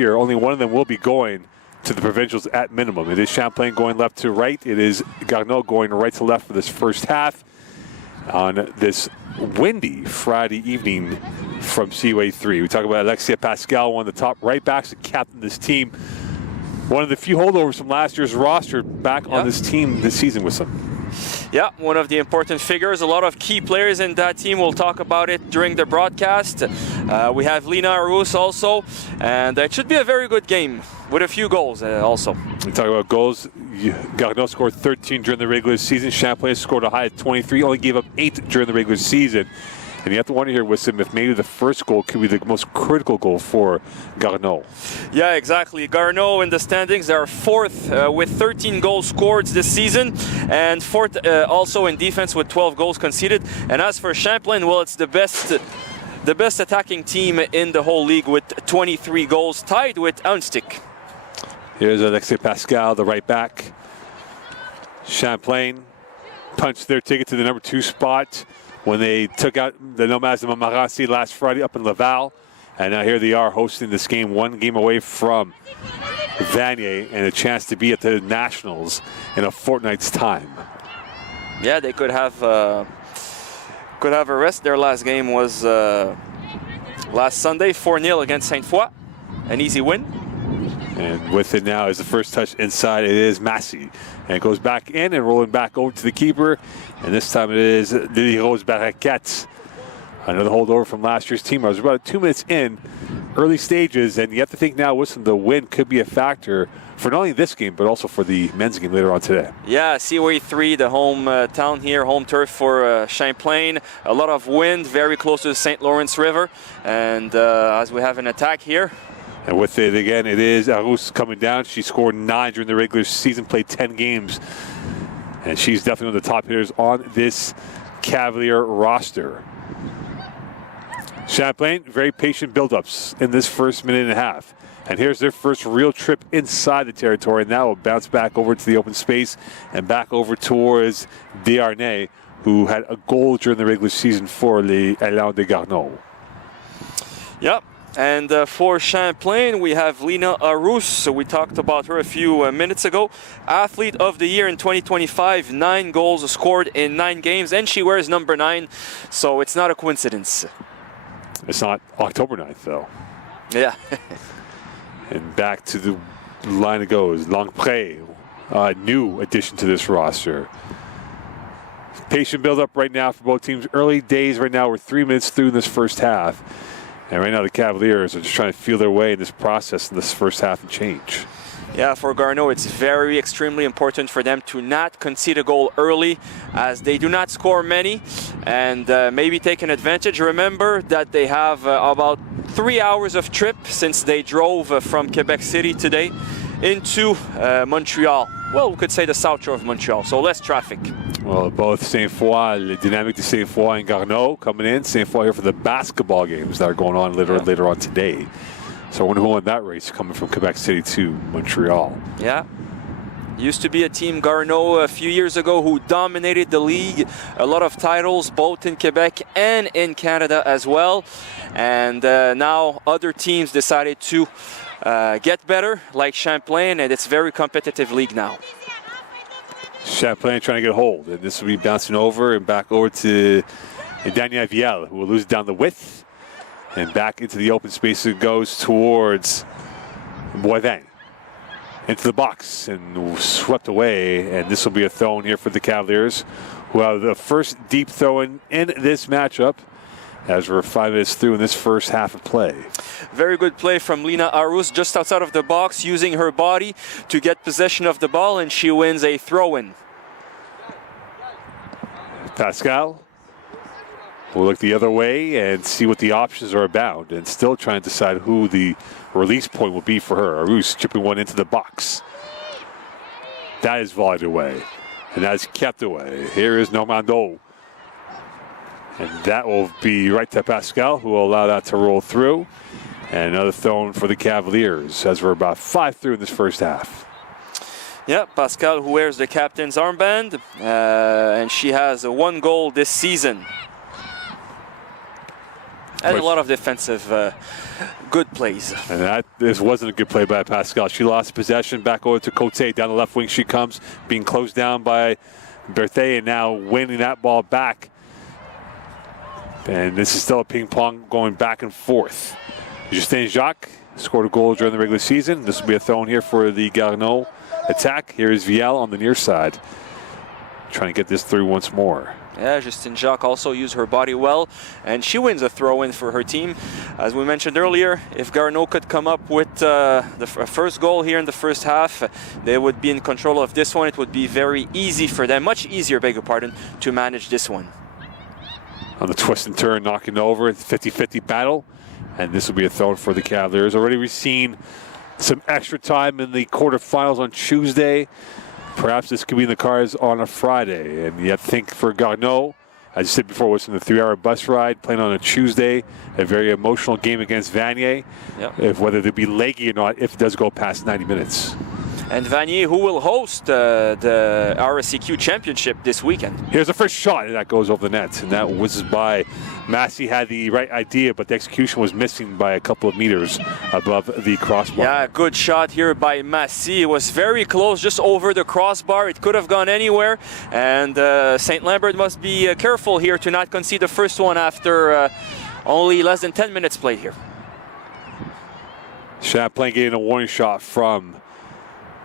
year, only one of them will be going to the provincials at minimum. It is Champlain going left to right. It is Garneau going right to left for this first half on this windy Friday evening from Seaway 3. We talk about Alexia Pascal, one of the top right backs that captained this team. One of the few holdovers from last year's roster back on this team this season with them. Yeah, one of the important figures. A lot of key players in that team. We'll talk about it during the broadcast. We have Lina Arus also, and it should be a very good game with a few goals also. We talk about goals. Garneau scored 13 during the regular season. Champlain scored a high of 23, only gave up 8 during the regular season. And you have to wonder here, Wissam, if maybe the first goal could be the most critical goal for Garneau. Yeah, exactly. Garneau in the standings, they are fourth with 13 goals scored this season, and fourth also in defense with 12 goals conceded. And as for Champlain, well, it's the best attacking team in the whole league with 23 goals, tied with Onstik. Here's Alexis Pascal, the right back. Champlain punched their ticket to the number 2 spot when they took out the Nomads de Montmorency last Friday up in Laval. And now here they are hosting this game, one game away from Vanier and a chance to be at the Nationals in a fortnight's time. Yeah, they could have a rest. Their last game was last Sunday, 4-0 against Sainte-Foy. An easy win. And with it now is the first touch inside. It is Massey. And it goes back in and rolling back over to the keeper. And this time it is Lily Rose Barraquette. Another holdover from last year's team. I was about 2 minutes in, early stages. And you have to think now, listen, the win could be a factor for not only this game, but also for the men's game later on today. Yeah, Seaway 3, the home town here, home turf for Champlain. A lot of wind, very close to the St. Lawrence River. And as we have an attack here. And with it again, it is Arus coming down. She scored 9 during the regular season, played 10 games. And she's definitely one of the top hitters on this Cavalier roster. Champlain, very patient build-ups in this first minute and a half. And here's their first real trip inside the territory. And now will bounce back over to the open space and back over towards Desharnais, who had a goal during the regular season for les Allants de Garneau. Yep. And for Champlain, we have Lina Arus. So we talked about her a few minutes ago. Athlete of the Year in 2025, 9 goals scored in 9 games, and she wears number 9. So it's not a coincidence. It's not October 9th, though. Yeah. And back to the line it goes. Longpré, new addition to this roster. Patient build-up right now for both teams. Early days right now. We're 3 minutes through this first half. And right now the Cavaliers are just trying to feel their way in this process in this first half and change. Yeah, for Garneau, it's extremely important for them to not concede a goal early, as they do not score many, and maybe take an advantage. Remember that they have about 3 hours of trip since they drove from Quebec City today into Montreal. Well, we could say the south shore of Montreal, so less traffic. Well, both Sainte-Foy, le Dynamique de Sainte-Foy and Garneau coming in. Sainte-Foy here for the basketball games that are going on later on today. So I wonder who won that race coming from Quebec City to Montreal. Yeah. Used to be a team, Garneau, a few years ago, who dominated the league. A lot of titles, both in Quebec and in Canada as well. And now other teams decided to get better, like Champlain, and it's a very competitive league now. Champlain trying to get a hold, and this will be bouncing over and back over to Daniel Viel, who will lose it down the width, and back into the open space it goes towards Boivin. Into the box and swept away, and this will be a throw-in here for the Cavaliers, who have the first deep throw-in in this matchup, as we're 5 minutes through in this first half of play. Very good play from Lina Arus, just outside of the box, using her body to get possession of the ball, and she wins a throw-in. Pascal will look the other way and see what the options are about, and still trying to decide who the release point will be for her. Arus chipping one into the box. That is volleyed away, and that is kept away. Here is Normando. And that will be right to Pascal, who will allow that to roll through. And another throw for the Cavaliers, as we're about 5 through in this first half. Yeah, Pascal, who wears the captain's armband, and she has 1 goal this season. And a lot of defensive good plays. And this wasn't a good play by Pascal. She lost possession, back over to Cote. Down the left wing she comes, being closed down by Berthet, and now winning that ball back. And this is still a ping pong going back and forth. Justin Jacques scored a goal during the regular season. This will be a throw in here for the Garneau attack. Here is Vielle on the near side, trying to get this through once more. Yeah, Justine Jacques also used her body well, and she wins a throw-in for her team. As we mentioned earlier, if Garneau could come up with the first goal here in the first half, they would be in control of this one. It would be very easy for them, much easier, beg your pardon, to manage this one. On the twist and turn, knocking over, 50-50 battle, and this will be a throw for the Cavaliers. Already we've seen some extra time in the quarterfinals on Tuesday. Perhaps this could be in the cards on a Friday. And you have to think for Garneau, as you said before, it was in the 3-hour bus ride, playing on a Tuesday, a very emotional game against Vanier. Yep. If whether they be leggy or not, if it does go past 90 minutes. And Vanier, who will host the RSEQ championship this weekend. Here's the first shot, and that goes over the net. And that whizzes by. Massey had the right idea, but the execution was missing by a couple of meters above the crossbar. Yeah, good shot here by Massey. It was very close, just over the crossbar. It could have gone anywhere. And St-Lambert must be careful here to not concede the first one after only less than 10 minutes played here. Champlain getting a warning shot from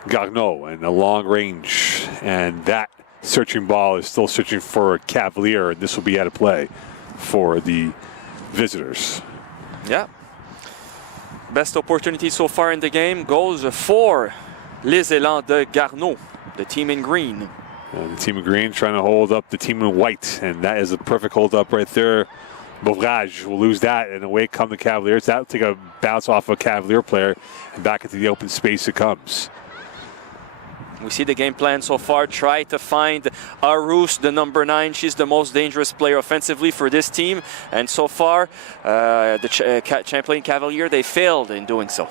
Garneau and a long range, and that searching ball is still searching for Cavalier, and this will be out of play for the visitors. Yeah. Best opportunity so far in the game goes for Les Élans de Garneau, the team in green. And the team in green trying to hold up the team in white, and that is a perfect hold up right there. Beauvrage will lose that, and away come the Cavaliers. That will take a bounce off a Cavalier player, and back into the open space it comes. We see the game plan so far. Try to find Arus, the number 9. She's the most dangerous player offensively for this team. And so far, the Champlain Cavalier, they failed in doing so.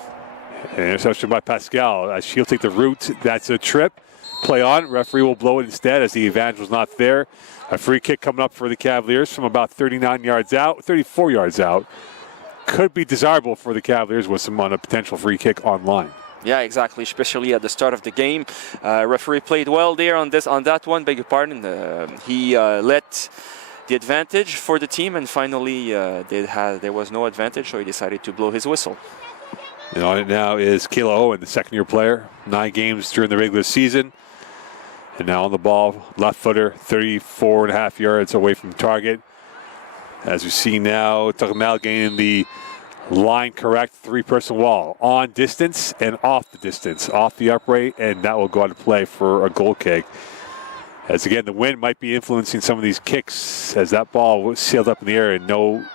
Interception by Pascal. She'll take the route. That's a trip. Play on. Referee will blow it instead as the advantage was not there. A free kick coming up for the Cavaliers from about 39 yards out, 34 yards out. Could be desirable for the Cavaliers with some on a potential free kick online. Yeah, exactly, especially at the start of the game. Referee played well there on that one, beg your pardon. He let the advantage for the team, and finally there was no advantage, so he decided to blow his whistle. And on it now is Kayla Owen, the second-year player. 9 games during the regular season. And now on the ball, left footer, 34.5 yards away from target. As we see now, Turmel gaining the line correct, 3-person wall on distance and off the distance, off the upright, and that will go out of play for a goal kick. As again, the wind might be influencing some of these kicks as that ball was sailed up in the air and no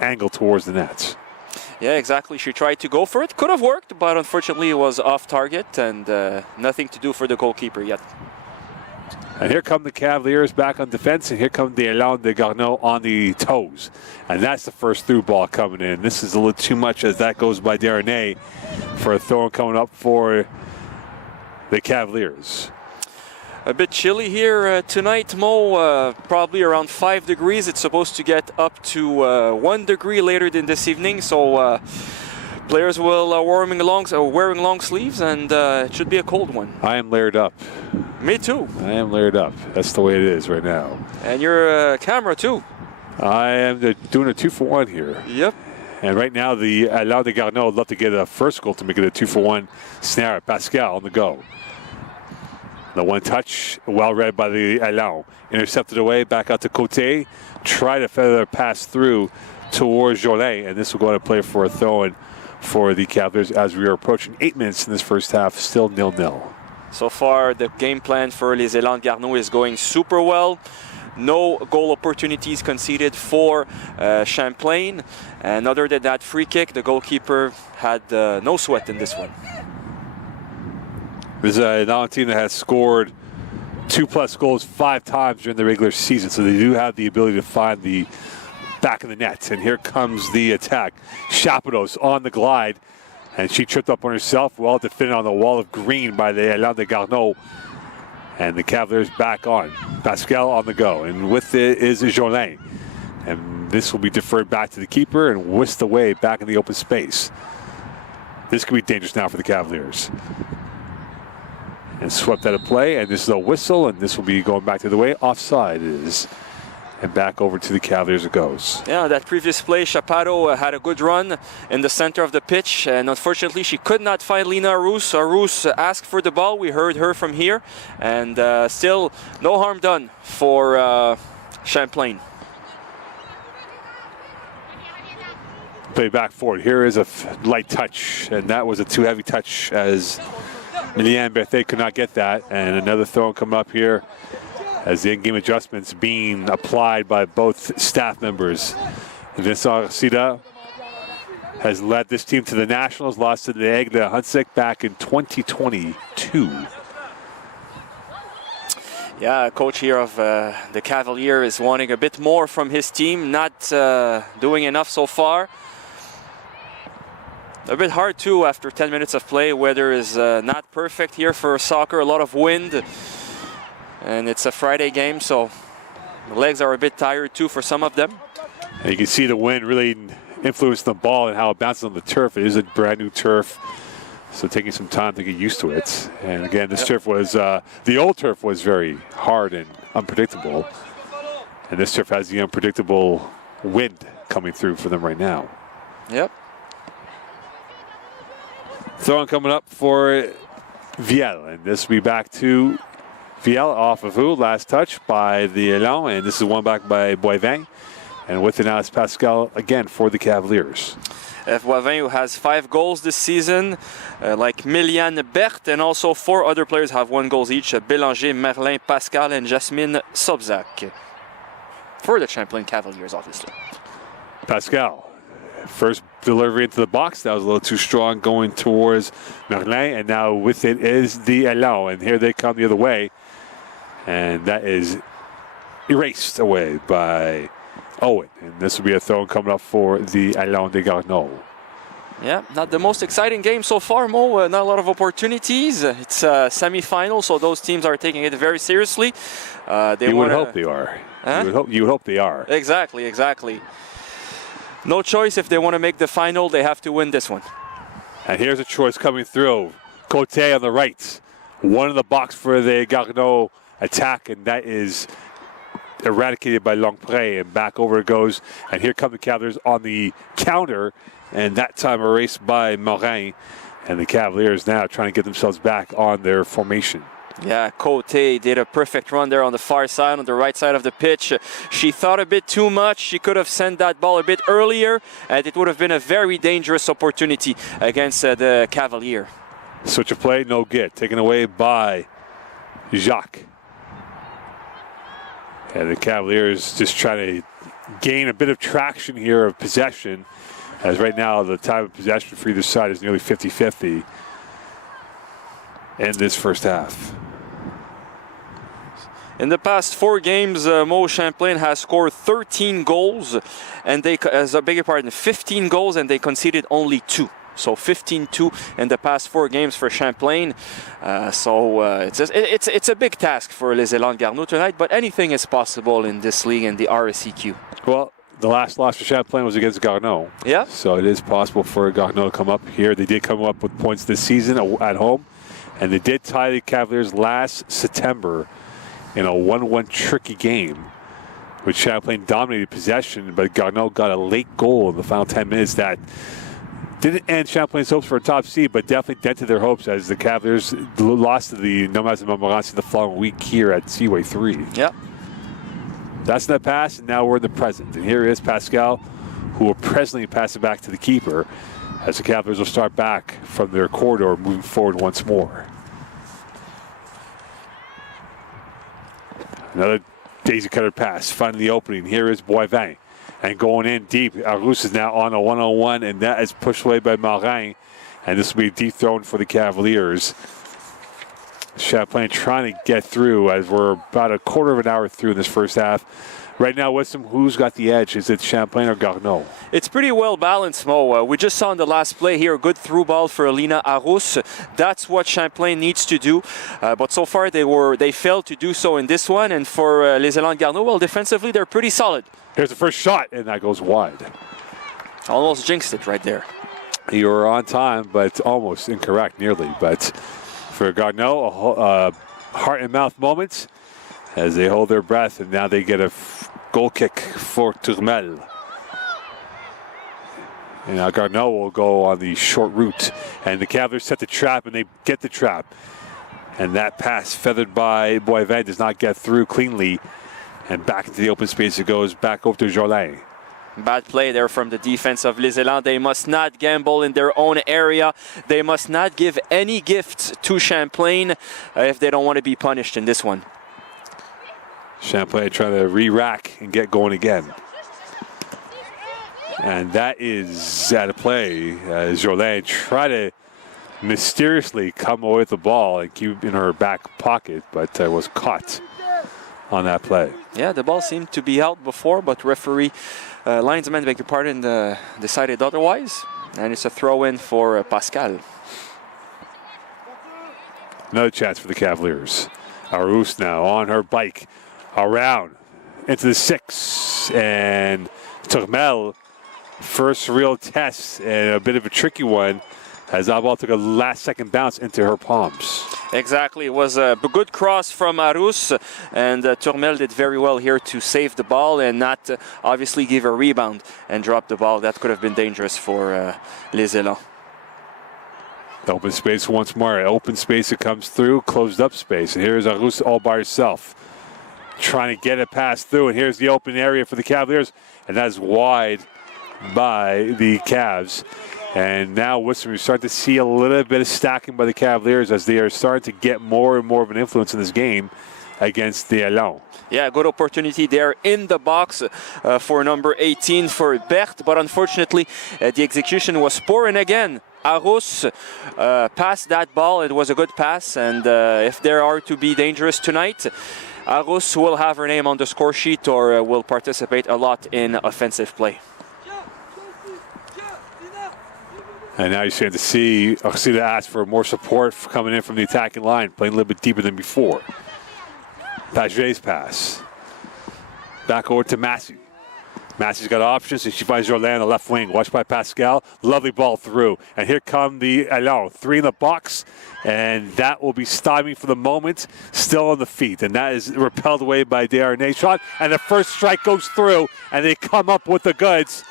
angle towards the nets. Yeah, exactly. She tried to go for it. Could have worked, but unfortunately it was off target and nothing to do for the goalkeeper yet. And here come the Cavaliers back on defense, and here come the Élans de Garneau on the toes. And that's the first through ball coming in. This is a little too much as that goes by Darnay for a throw coming up for the Cavaliers. A bit chilly here tonight, Mo. Probably around 5 degrees. It's supposed to get up to 1 degree later in this evening. So players will wearing long sleeves, and it should be a cold one. I am layered up. Me too. I am layered up. That's the way it is right now. And your camera too. I am doing a 2-for-1 here. Yep. And right now, the Élans de Garneau would love to get a first goal to make it a 2-for-1 snare. Pascal on the go. The one touch, well read by the Élans. Intercepted away, back out to Cote. Try to feather pass through towards Jolin, and this will go out of play for a throw-in for the Cavaliers as we are approaching 8 minutes in this first half, still 0-0. So far, the game plan for Les Élans de Garneau is going super well. No goal opportunities conceded for Champlain. And other than that free kick, the goalkeeper had no sweat in this one. This is a team that has scored 2+ goals 5 times during the regular season, so they do have the ability to find the back of the net. And here comes the attack. Chapados on the glide, and she tripped up on herself, well defended on the wall of green by the Élans de Garneau. And the Cavaliers back on. Pascal on the go, and with it is Jolin. And this will be deferred back to the keeper and whisked away back in the open space. This could be dangerous now for the Cavaliers. And swept out of play, and this is a whistle, and this will be going back to the way. Offside is. And back over to the Cavaliers it goes. Yeah, that previous play, Chaparro had a good run in the center of the pitch, and unfortunately she could not find Lena Arus. Arus asked for the ball. We heard her from here, and still no harm done for Champlain. Play back forward. Here is a light touch, and that was a too heavy touch as Milian Berthet could not get that. And another throw coming up here as the in-game adjustments being applied by both staff members. Vincent Arcida has led this team to the Nationals, lost to the Aigle Hunsik back in 2022. Yeah, coach here of the Cavalier is wanting a bit more from his team, not doing enough so far. A bit hard too after 10 minutes of play. Weather is not perfect here for soccer, a lot of wind. And it's a Friday game, so the legs are a bit tired too for some of them. And you can see the wind really influenced the ball and how it bounces on the turf. It is a brand new turf, so taking some time to get used to it. And again, this turf was, the old turf was very hard and unpredictable. And this turf has the unpredictable wind coming through for them right now. Yep. Throwing coming up for Viel, and this will be back to Viel off of who? Last touch by the Elan, and this is one back by Boivin. And with it now is Pascal again for the Cavaliers. Boivin, who has 5 goals this season, like Miliane Berthe, and also 4 other players have 1 goal each, Bélanger, Merlin, Pascal, and Jasmine Sobzak. For the Champlain Cavaliers, obviously. Pascal, first delivery into the box. That was a little too strong going towards Merlin, and now with it is the Elan, and here they come the other way. And that is erased away by Owen. And this will be a throw coming up for the Alain de Garneau. Yeah, not the most exciting game so far, Mo. Not a lot of opportunities. It's a semi-final, so those teams are taking it very seriously. You would hope they are. Huh? You would hope they are. Exactly, exactly. No choice. If they want to make the final, they have to win this one. And here's a choice coming through. Cote on the right. One in the box for the Garneau attack, and that is eradicated by Longpré, and back over it goes. And here come the Cavaliers on the counter, and that time erased by Morin. And the Cavaliers now trying to get themselves back on their formation. Yeah, Cote did a perfect run there on the far side, on the right side of the pitch. She thought a bit too much. She could have sent that ball a bit earlier, and it would have been a very dangerous opportunity against the Cavalier. Switch of play, no good. Taken away by Jacques. And the Cavaliers just trying to gain a bit of traction here of possession, as right now the time of possession for either side is nearly 50-50 in this first half. In the past 4 games, Mo Champlain has scored 13 goals, and they, as a bigger pardon, 15 goals, and they conceded only 2. So 15-2 in the past 4 games for Champlain. It's a big task for Les Élans de Garneau tonight, but anything is possible in this league and the RSEQ. Well, the last loss for Champlain was against Garneau. Yeah. So it is possible for Garneau to come up here. They did come up with points this season at home, and they did tie the Cavaliers last September in a 1-1 tricky game, which Champlain dominated possession, but Garneau got a late goal in the final 10 minutes that didn't end Champlain's hopes for a top seed, but definitely dented their hopes as the Cavaliers lost to the Nomads of Montmorency the following week here at Seaway 3. Yeah. That's in the past, and now we're in the present. And here is Pascal, who will presently pass it back to the keeper as the Cavaliers will start back from their corridor, moving forward once more. Another daisy cutter pass, finding the opening. Here is Boivin. And going in deep, Arus is now on a 1-on-1, and that is pushed away by Morin. And this will be a deep throw for the Cavaliers. Champlain trying to get through as we're about a quarter of an hour through in this first half. Right now, Wissam, who's got the edge? Is it Champlain or Garneau? It's pretty well balanced, Mo. We just saw in the last play here a good through ball for Alina Arous. That's what Champlain needs to do. But so far they failed to do so in this one. And for Les Élans de Garneau, well, defensively they're pretty solid. Here's the first shot, and that goes wide. Almost jinxed it right there. You were on time, but almost incorrect, nearly. But for Garneau, a heart and mouth moment as they hold their breath, and now they get a goal kick for Turmel. And now Garneau will go on the short route, and the Cavaliers set the trap, and they get the trap. And that pass feathered by Boivin does not get through cleanly, and back into the open space it goes, back over to Jolin. Bad play there from the defense of Les Élans. They must not gamble in their own area. They must not give any gifts to Champlain if they don't want to be punished in this one. Champlain trying to re-rack and get going again. And that is out of play as Jolin tried to mysteriously come away with the ball and keep it in her back pocket, but was caught on that play. Yeah, the ball seemed to be out before, but referee, linesman, beg your pardon, decided otherwise. And it's a throw-in for Pascal. Another chance for the Cavaliers. Arous now on her bike around into the 6, and Turmel, first real test and a bit of a tricky one as that ball took a last-second bounce into her palms. Exactly, it was a good cross from Arous, and Turmel did very well here to save the ball and not obviously give a rebound and drop the ball. That could have been dangerous for Les Élans. Open space once more. Open space, it comes through, closed up space. And here's Arous all by herself, trying to get it passed through. And here's the open area for the Cavaliers, and that's wide by the Cavs. And now we're starting to see a little bit of stacking by the Cavaliers as they are starting to get more and more of an influence in this game against the Élans. Yeah, good opportunity there in the box for number 18 for Berthe, but unfortunately the execution was poor. And again, Arous passed that ball. It was a good pass, and if they are to be dangerous tonight, Arous will have her name on the score sheet or will participate a lot in offensive play. And now you're starting to see Oxida ask for more support coming in from the attacking line, playing a little bit deeper than before. Paget's pass. Back over to Massey. Massey's got options, and she finds Jolin on the left wing. Watched by Pascal. Lovely ball through. And here come the Élans. 3 in the box, and that will be stymied for the moment. Still on the feet, and that is repelled away by Desharnais' shot. And the first strike goes through, and they come up with the goods.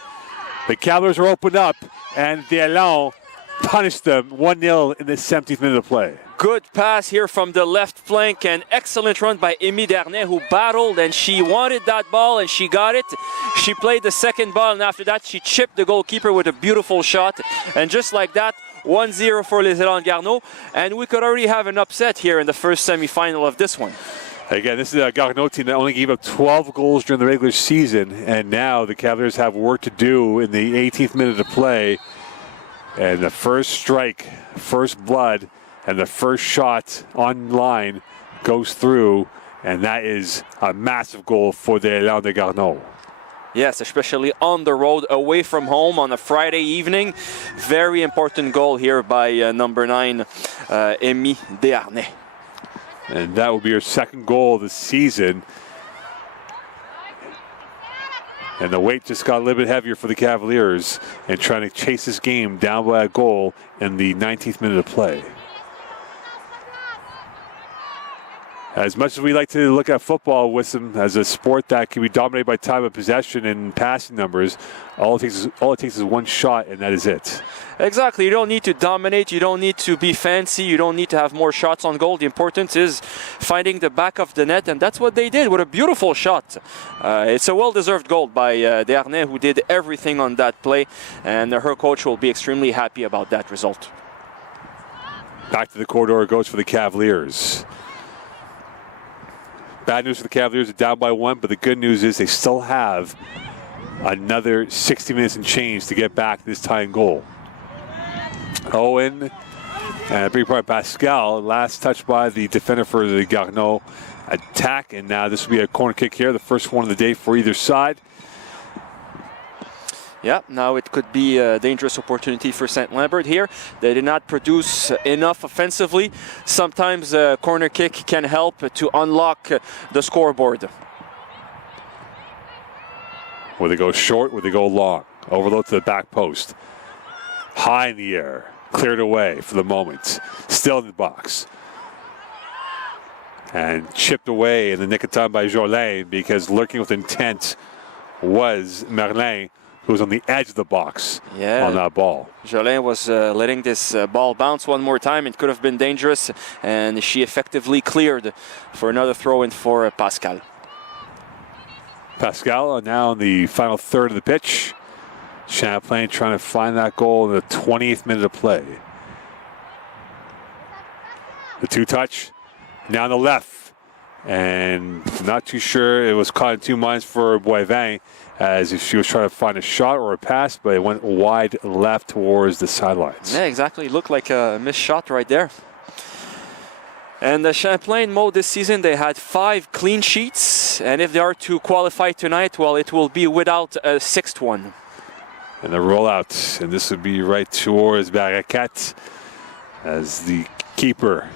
The Cavaliers are opened up, and the Élans punished them 1-0 in the 17th minute of play. Good pass here from the left flank, and excellent run by Amy Darnay, who battled, and she wanted that ball and she got it. She played the second ball, and after that she chipped the goalkeeper with a beautiful shot. And just like that, 1-0 for Les Élans de Garneau, and we could already have an upset here in the first semi-final of this one. Again, this is a Garneau team that only gave up 12 goals during the regular season, and now the Cavaliers have work to do in the 18th minute of play. And the first strike, first blood, and the first shot on line goes through, and that is a massive goal for the Élans de Garneau. Yes, especially on the road, away from home on a Friday evening. Very important goal here by number 9, Amy Desharnais. And that will be her second goal of the season. And the weight just got a little bit heavier for the Cavaliers and trying to chase this game down by a goal in the 19th minute of play. As much as we like to look at football, Wissam, as a sport that can be dominated by time of possession and passing numbers, all it takes is one shot, and that is it. Exactly. You don't need to dominate. You don't need to be fancy. You don't need to have more shots on goal. The importance is finding the back of the net, and that's what they did with a beautiful shot. It's a well-deserved goal by Desharnais, who did everything on that play, and her coach will be extremely happy about that result. Back to the corridor it goes for the Cavaliers. Bad news for the Cavaliers, are down by 1, but the good news is they still have another 60 minutes and change to get back this tying goal. Owen And a big part Pascal, last touch by the defender for the Garneau attack. And now this will be a corner kick here, the first one of the day for either side. Yeah, now it could be a dangerous opportunity for St-Lambert here. They did not produce enough offensively. Sometimes a corner kick can help to unlock the scoreboard. Will they go short? Will they go long? Overload to the back post. High in the air. Cleared away for the moment. Still in the box. And chipped away in the nick of time by Jolin, because lurking with intent was Merlin, who was on the edge of the box on that ball. Jolin was letting this ball bounce one more time. It could have been dangerous, and she effectively cleared for another throw-in for Pascal. Pascal now in the final third of the pitch. Champlain trying to find that goal in the 20th minute of play. The two-touch, now on the left. And not too sure, it was caught in two minds for Boivin, as if she was trying to find a shot or a pass, but it went wide left towards the sidelines. Yeah, exactly. It looked like a missed shot right there. And the Champlain mode this season, they had 5 clean sheets. And if they are to qualify tonight, well, it will be without a 6th one. And the rollout, and this would be right towards Barakat as the keeper.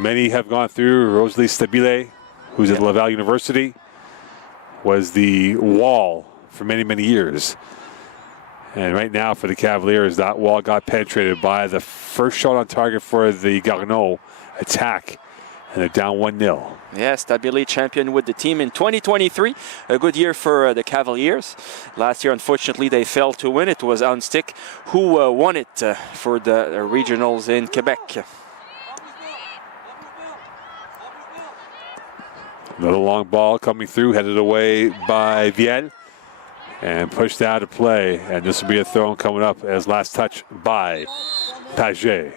Many have gone through. Rosalie Stabile, who's at Laval University, was the wall for many, many years. And right now for the Cavaliers, that wall got penetrated by the first shot on target for the Garneau attack. And they're down 1-0. Yeah, Stabile champion with the team in 2023. A good year for the Cavaliers. Last year, unfortunately, they failed to win. It was Unstick who won it for the regionals in Quebec. Another long ball coming through, headed away by Viel. And pushed out of play. And this will be a throw coming up as last touch by Paget.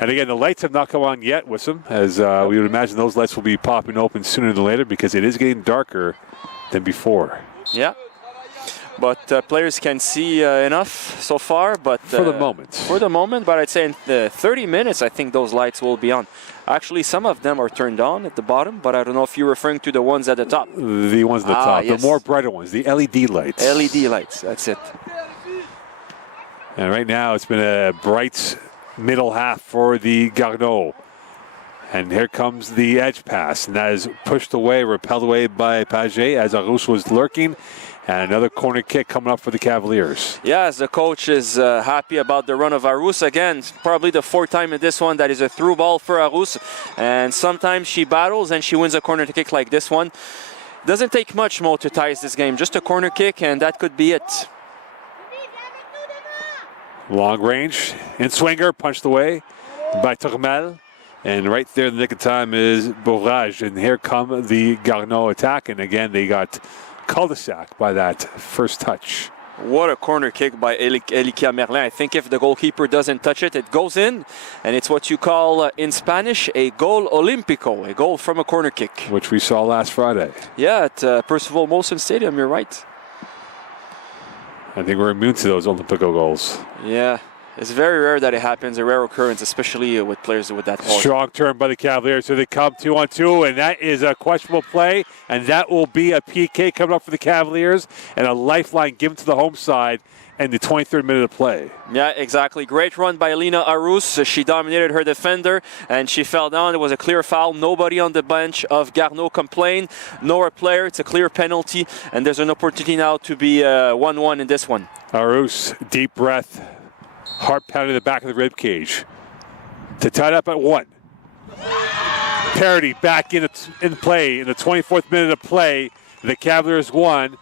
And again, the lights have not come on yet, Wissam, as we would imagine those lights will be popping open sooner than later, because it is getting darker than before. Yeah, but players can see enough so far. But for the moment. For the moment, but I'd say in 30 minutes, I think those lights will be on. Actually, some of them are turned on at the bottom, but I don't know if you're referring to the ones at the top. The ones at the top, yes. The more brighter ones, the LED lights. LED lights, that's it. And right now, it's been a bright middle half for the Garneau. And here comes the edge pass, and that is pushed away, repelled away by Paget as Arus was lurking. And another corner kick coming up for the Cavaliers. Yes, the coach is happy about the run of Arus. Again, probably the 4th time in this one that is a through ball for Arus. And sometimes she battles and she wins a corner kick like this one. Doesn't take much more to tie this game. Just a corner kick, and that could be it. Long range, in swinger, punched away by Turmel. And right there in the nick of time is Bourrage. And here come the Garneau attack. And again, they got cul-de-sac by that first touch. What a corner kick by Elikia Merlin. I think if the goalkeeper doesn't touch it, it goes in. And it's what you call in Spanish a gol olímpico, a goal from a corner kick. Which we saw last Friday. Yeah, at Percival Molson Stadium, you're right. I think we're immune to those Olympico goals. Yeah, it's very rare that it happens, a rare occurrence, especially with players with that quality. Strong turn by the Cavaliers, so they come 2-on-2, and that is a questionable play, and that will be a PK coming up for the Cavaliers, and a lifeline given to the home side in the 23rd minute of play. Yeah, exactly. Great run by Lena Arus. She dominated her defender, and she fell down. It was a clear foul. Nobody on the bench of Garneau complained, nor a player. It's a clear penalty, and there's an opportunity now to be 1-1 in this one. Arus, deep breath, heart pounding the back of the rib cage to tie it up at 1. Parity back in play in the 24th minute of play. The Cavaliers won.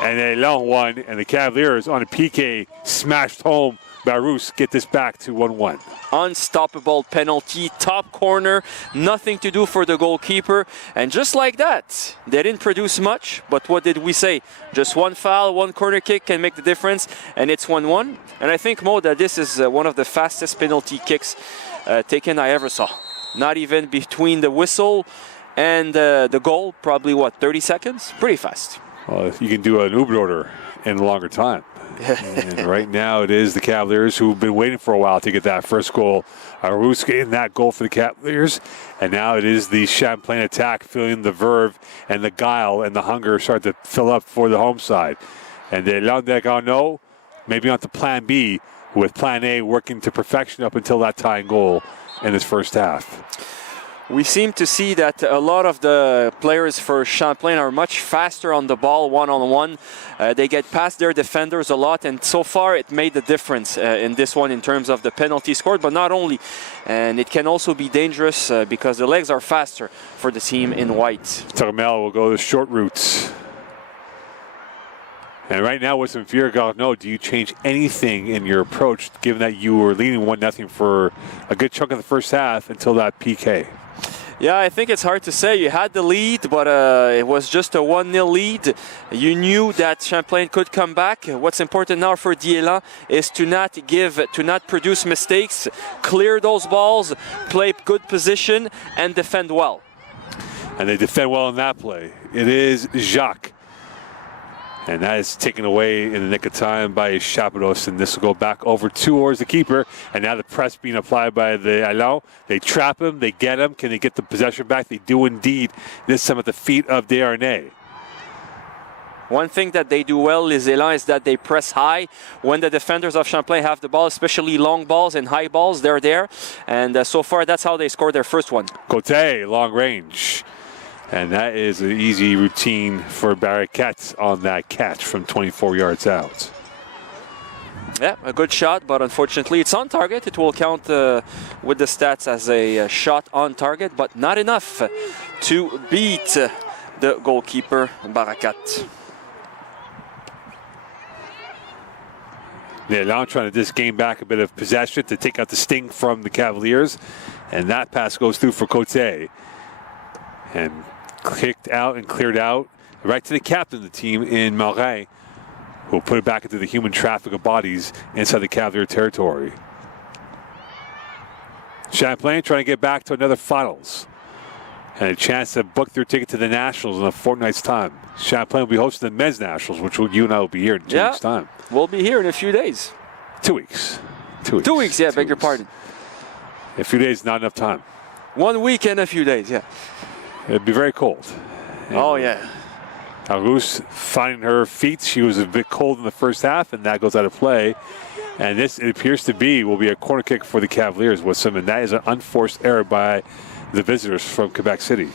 And a long one, and the Cavaliers on a PK smashed home. Barus get this back to 1-1. Unstoppable penalty, top corner, nothing to do for the goalkeeper. And just like that, they didn't produce much, but what did we say? Just one foul, one corner kick can make the difference, and it's 1-1. And I think, Mo, that this is one of the fastest penalty kicks taken I ever saw. Not even between the whistle and the goal, probably, 30 seconds? Pretty fast. Well, you can do an Uber order in a longer time. And right now it is the Cavaliers who've been waiting for a while to get that first goal. Arus getting that goal for the Cavaliers. And now it is the Champlain attack feeling the verve and the guile and the hunger start to fill up for the home side. And the Elan de Garneau maybe on to plan B, with plan A working to perfection up until that tying goal in this first half. We seem to see that a lot of the players for Champlain are much faster on the ball one-on-one. They get past their defenders a lot, and so far it made the difference in this one in terms of the penalty scored, but not only. And it can also be dangerous because the legs are faster for the team in white. Turmel will go the short routes. And right now with some fear, Garneau, do you change anything in your approach given that you were leading 1-0 for a good chunk of the first half until that PK? Yeah, I think it's hard to say. You had the lead, but it was just a 1-0 lead. You knew that Champlain could come back. What's important now for the Elan is to not produce mistakes, clear those balls, play good position, and defend well. And they defend well in that play. It is Jacques. And that is taken away in the nick of time by Chaperos, and this will go back over towards the keeper. And now the press being applied by the Elan. They trap him, they get him. Can they get the possession back? They do indeed. This time at the feet of Desharnais. One thing that they do well, Les Elan, is that they press high. When the defenders of Champlain have the ball, especially long balls and high balls, they're there. And so far, that's how they scored their first one. Cote, long range. And that is an easy routine for Barraquette on that catch from 24 yards out. Yeah, a good shot, but unfortunately it's on target. It will count with the stats as a shot on target, but not enough to beat the goalkeeper, Barraquette. The Elan trying to just gain back a bit of possession to take out the sting from the Cavaliers. And that pass goes through for Cote. And kicked out and cleared out right to the captain of the team in Morin, who will put it back into the human traffic of bodies inside the Cavalier territory. Champlain trying to get back to another finals and a chance to book their ticket to the Nationals in a fortnight's time. Champlain will be hosting the men's Nationals, which you and I will be here in 2 weeks' time. We'll be here in a few days. 2 weeks. 2 weeks. 2 weeks, yeah, beg your pardon. A few days, not enough time. 1 week and a few days, yeah. It'd be very cold. Oh, yeah. Arus finding her feet. She was a bit cold in the first half, and that goes out of play. And this, it appears to be, will be a corner kick for the Cavaliers with some, and that is an unforced error by the visitors from Quebec City.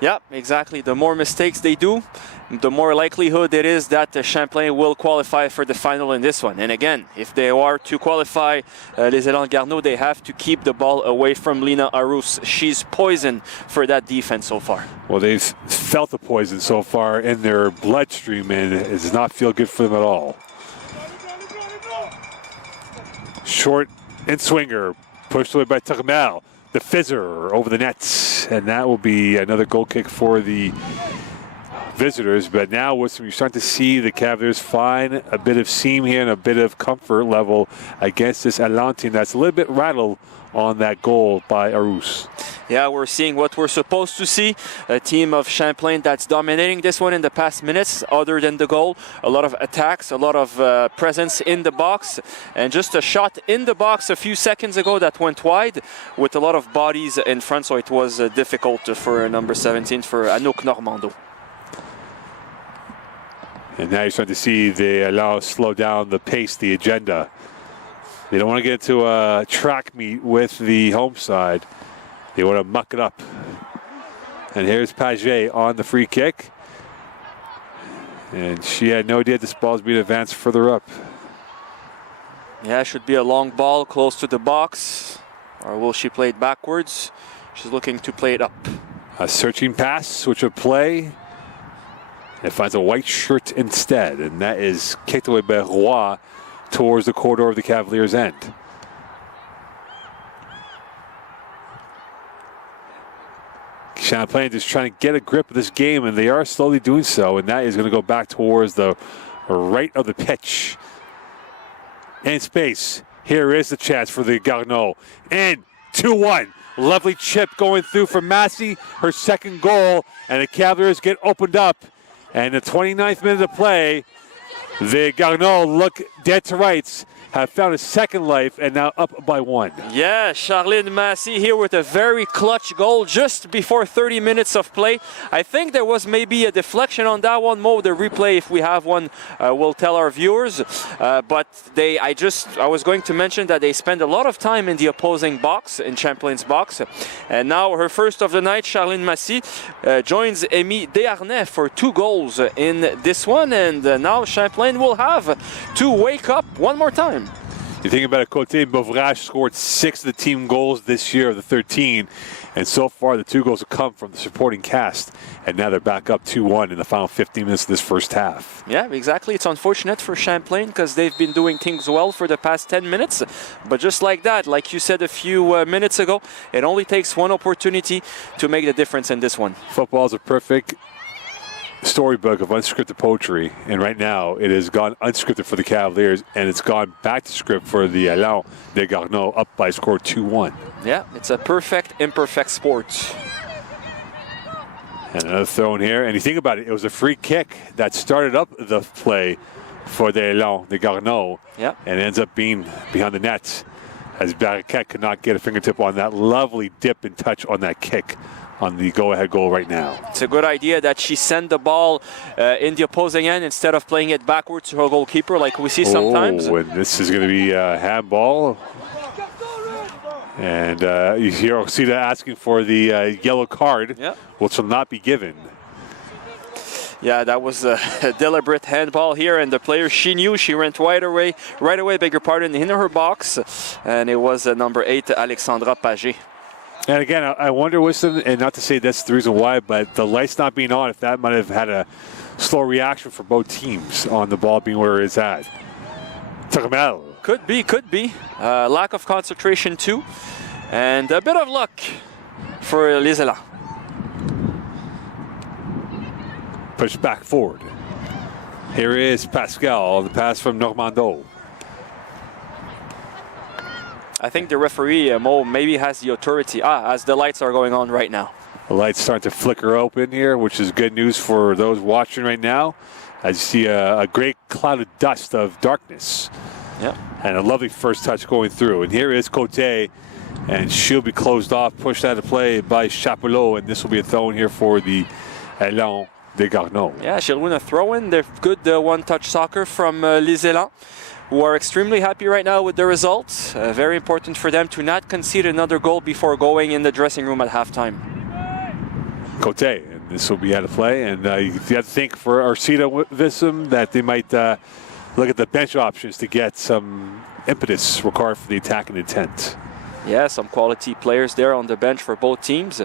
Yeah, exactly. The more mistakes they do, the more likelihood it is that Champlain will qualify for the final in this one. And again, if they are to qualify Les Elan Garneau, they have to keep the ball away from Lina Arus. She's poison for that defense so far. Well, they've felt the poison so far in their bloodstream, and it does not feel good for them at all. Short and swinger, pushed away by Turmel. The fizzer over the nets, and that will be another goal kick for the visitors. But now you're starting to see the Cavaliers find a bit of seam here and a bit of comfort level against this Elan team that's a little bit rattled on that goal by Arus. Yeah, we're seeing what we're supposed to see. A team of Champlain that's dominating this one in the past minutes, other than the goal. A lot of attacks, a lot of presence in the box. And just a shot in the box a few seconds ago that went wide with a lot of bodies in front. So it was difficult for number 17, for Anouk Normando. And now you're starting to see the Elan slow down the pace, the agenda. They don't want to get into a track meet with the home side. They want to muck it up. And here's Paget on the free kick. And she had no idea this ball is being advanced further up. Yeah, it should be a long ball close to the box. Or will she play it backwards? She's looking to play it up. A searching pass, switch of play. It finds a white shirt instead. And that is kicked away by Roy towards the corridor of the Cavaliers' end. Champlain just trying to get a grip of this game, and they are slowly doing so, and that is going to go back towards the right of the pitch. In space, here is the chance for the Garneau. And 2-1. Lovely chip going through for Massey, her second goal, and the Cavaliers get opened up. And the 29th minute of play, The Garneau look dead to rights, have found a second life and now up by 1. Yeah, Charline Massy here with a very clutch goal just before 30 minutes of play. I think there was maybe a deflection on that one. Mo, the replay, if we have one, will tell our viewers. But I was going to mention that they spend a lot of time in the opposing box, in Champlain's box. And now her first of the night, Charline Massy, joins Amy Desharnais for 2 goals in this one. And now Champlain will have to wake up one more time. You think about it, Côté Beauvrage scored 6 of the team goals this year of the 13, and so far the 2 goals have come from the supporting cast, and now they're back up 2-1 in the final 15 minutes of this first half. Yeah, exactly. It's unfortunate for Champlain because they've been doing things well for the past 10 minutes, but just like that, like you said a few minutes ago, it only takes one opportunity to make the difference in this one. Football is a perfect storybook of unscripted poetry, and right now it has gone unscripted for the Cavaliers, and it's gone back to script for the Elan de Garneau, up by a score 2-1. Yeah, it's a perfect, imperfect sport. And another throw in here, and you think about it, it was a free kick that started up the play for the Elan de Garneau, yeah, and ends up being behind the net, as Barraquette could not get a fingertip on that lovely dip and touch on that kick on the go-ahead goal right now. It's a good idea that she sent the ball in the opposing end instead of playing it backwards to her goalkeeper like we see sometimes. Oh, and this is going to be a handball. And you hear Osita asking for the yellow card, yeah, which will not be given. Yeah, that was a deliberate handball here, and the player, she knew, she went right away, beg your pardon, in her box, and it was number 8, Alexandra Paget. And again, I wonder, Wisdom, and not to say that's the reason why, but the lights not being on, if that might have had a slow reaction for both teams on the ball being where it's at. Turmel. Could be. Lack of concentration too, and a bit of luck for Les Élans. Push back forward. Here is Pascal, the pass from Normando. I think the referee, Mo, maybe has the authority as the lights are going on right now. The lights start to flicker open here, which is good news for those watching right now, as you see a great cloud of dust of darkness. Yeah. And a lovely first touch going through. And here is Côté, and she'll be closed off, pushed out of play by Chapelot, and this will be a throw in here for the Elan de Garneau. Yeah, she'll win a throw-in. They're good one-touch soccer from Les Élans, who are extremely happy right now with the results. Very important for them to not concede another goal before going in the dressing room at halftime. Côté, and this will be out of play. And you have to think for Arcida Wissam that they might look at the bench options to get some impetus required for the attacking intent. Yeah, some quality players there on the bench for both teams,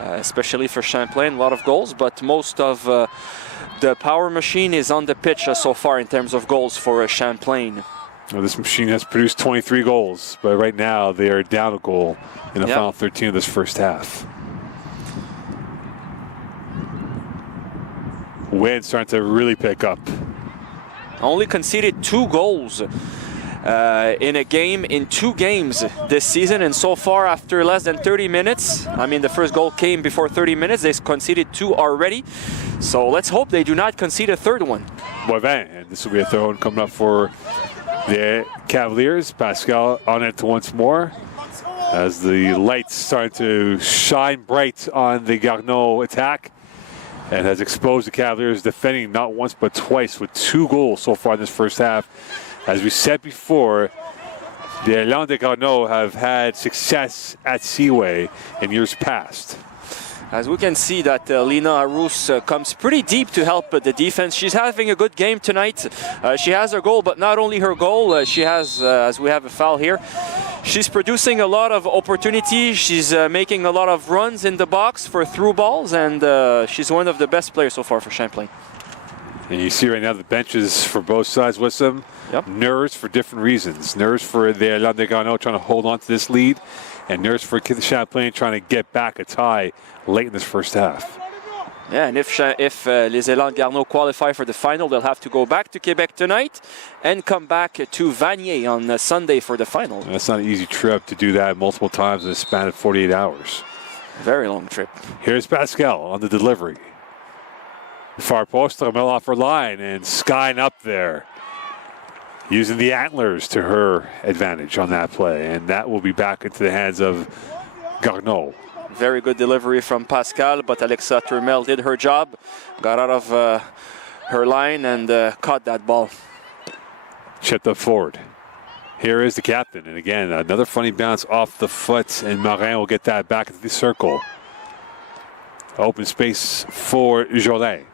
especially for Champlain. A lot of goals, but most of the power machine is on the pitch so far in terms of goals for Champlain. Well, this machine has produced 23 goals, but right now they are down a goal in the final 13 of this first half. Wind starting to really pick up. Only conceded 2 goals in a game, in 2 games this season, and so far after less than 30 minutes, I mean the first goal came before 30 minutes, they conceded 2 already, so let's hope they do not concede a third one. Boivin, and this will be a throw in coming up for the Cavaliers. Pascal on it once more as the lights start to shine bright on the Garneau attack, and has exposed the Cavaliers defending not once but twice with 2 goals so far in this first half. As we said before, the Elan de Garneau have had success at Seaway in years past. As we can see that Lina Arous comes pretty deep to help the defense. She's having a good game tonight. She has her goal, but not only her goal, she has, as we have a foul here, she's producing a lot of opportunities. She's making a lot of runs in the box for through balls, and she's one of the best players so far for Champlain. And you see right now the benches for both sides with them. Yep. Nerves for different reasons. Nerves for the Elan de Garneau trying to hold on to this lead, and nerves for Champlain trying to get back a tie late in this first half. Yeah, and if Les Élans de Garneau qualify for the final, they'll have to go back to Quebec tonight and come back to Vanier on Sunday for the final. That's not an easy trip to do that multiple times in a span of 48 hours. Very long trip. Here's Pascal on the delivery. Far post, Turmel off her line and skying up there. Using the antlers to her advantage on that play. And that will be back into the hands of Garneau. Very good delivery from Pascal, but Alexa Turmel did her job. Got out of her line and caught that ball. Chipped up forward. Here is the captain. And again, another funny bounce off the foot. And Marin will get that back into the circle. Open space for Jolin.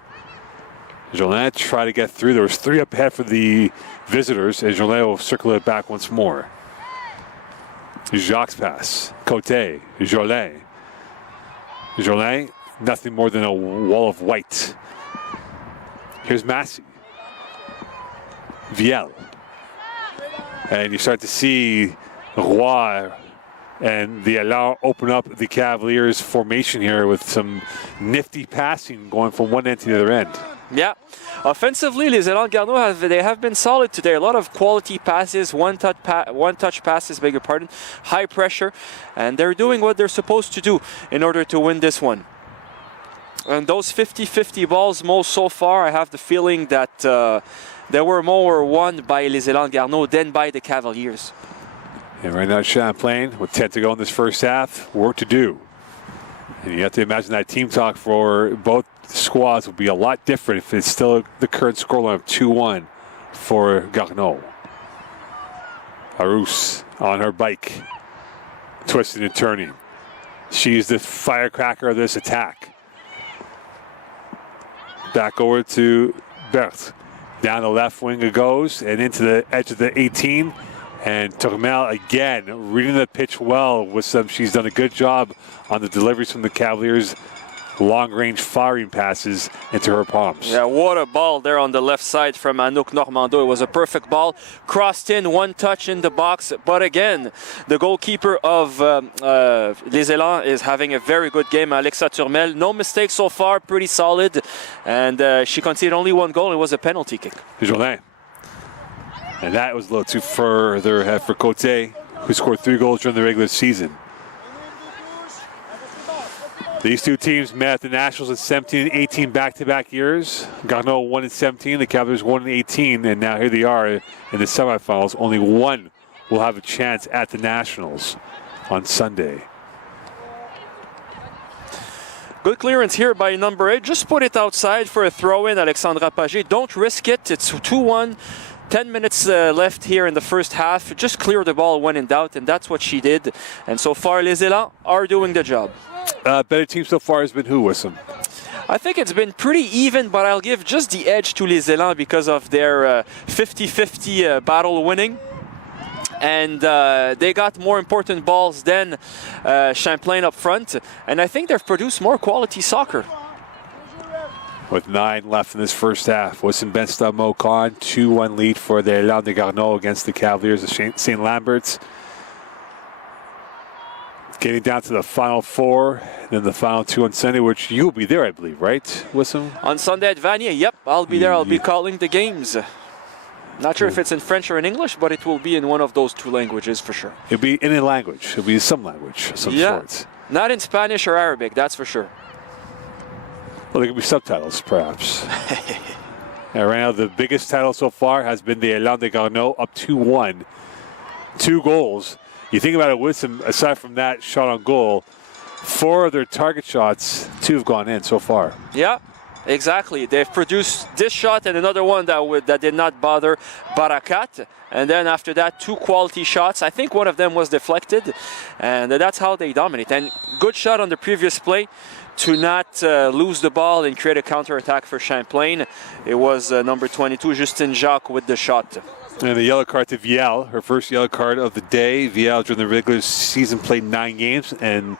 Jolin tried to get through. There was 3 up ahead for the visitors. And Jolin will circle it back once more. Jacques pass. Côté. Jolin. Jolin, nothing more than a wall of white. Here's Massey. Viel. And you start to see Roy and the Elan open up the Cavaliers formation here with some nifty passing going from one end to the other end. Yeah. Offensively, les Élans de Garneau have been solid today. A lot of quality passes, one-touch passes, beg your pardon, high pressure, and they're doing what they're supposed to do in order to win this one. And those 50-50 balls, most so far, I have the feeling that they were more won by les Élans de Garneau than by the Cavaliers. And right now, Champlain, with 10 to go in this first half, work to do. And you have to imagine that team talk for both squads will be a lot different if it's still the current scoreline of 2-1 for Garneau. Arus on her bike, twisting and turning. She's the firecracker of this attack. Back over to Berthe. Down the left wing it goes and into the edge of the 18. And Turmel again reading the pitch well with some. She's done a good job on the deliveries from the Cavaliers. Long-range firing passes into her palms. Yeah, what a ball there on the left side from Anouk Normando. It was a perfect ball. Crossed in, one touch in the box. But again, the goalkeeper of Les Élans is having a very good game. Alexa Turmel, no mistakes so far, pretty solid. And she conceded only one goal. It was a penalty kick. Jolin. And that was a little too further ahead for Côté, who scored 3 goals during the regular season. These two teams met at the Nationals in 17 and 18 back-to-back years. Garneau won in 17, the Cavaliers won in 18, and now here they are in the semifinals. Only one will have a chance at the Nationals on Sunday. Good clearance here by number 8. Just put it outside for a throw-in, Alexandra Paget. Don't risk it. It's 2-1. 10 minutes left here in the first half. Just clear the ball when in doubt, and that's what she did. And so far, Les Élans are doing the job. Better team so far has been who, Wissam? I think it's been pretty even, but I'll give just the edge to Les Élans because of their 50-50 battle winning. And they got more important balls than Champlain up front. And I think they've produced more quality soccer. With 9 left in this first half, Wissam Benstad-Mocon, 2-1 lead for the Élans de Garneau against the Cavaliers of St-Lambert. Getting down to the final 4, then the final 2 on Sunday, which you'll be there, I believe, right, Wissam? On Sunday at Vanier, yep, I'll be there. I'll be calling the games. Not sure if it's in French or in English, but it will be in one of those 2 languages for sure. It'll be in a language. It'll be some language of some sort. Not in Spanish or Arabic, that's for sure. Well, there could be subtitles, perhaps. And right now, the biggest title so far has been the Élans de Garneau, up 2-1. 2 goals. You think about it, Wissam, aside from that shot on goal, 4 of their target shots, 2 have gone in so far. Yeah, exactly. They've produced this shot and another one that did not bother Barakat. And then after that, 2 quality shots. I think one of them was deflected. And that's how they dominate. And good shot on the previous play to not lose the ball and create a counterattack for Champlain. It was number 22, Justin Jacques, with the shot. And the yellow card to Viel, her first yellow card of the day. Viel during the regular season played 9 games, and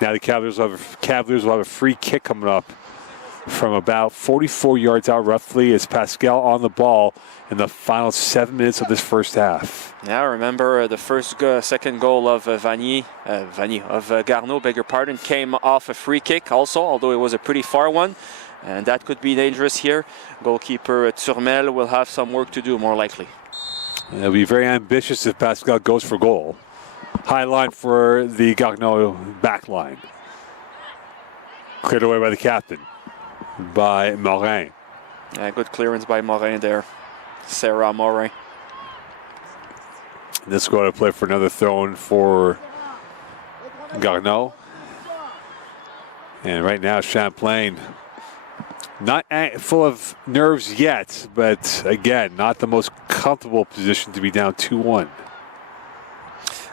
now the Cavaliers will have a free kick coming up from about 44 yards out roughly. As Pascal on the ball in the final 7 minutes of this first half. Yeah, remember the second goal of Garneau, beg your pardon, came off a free kick also, although it was a pretty far one. And that could be dangerous here. Goalkeeper Turmel will have some work to do, more likely. It'll be very ambitious if Pascal goes for goal. High line for the Garneau back line. Cleared away by the captain. by Morin. Good clearance by Morin there. Sarah Morin. This will go to play for another throw-in for Garneau. And right now, Champlain not full of nerves yet, but again, not the most comfortable position to be down 2-1.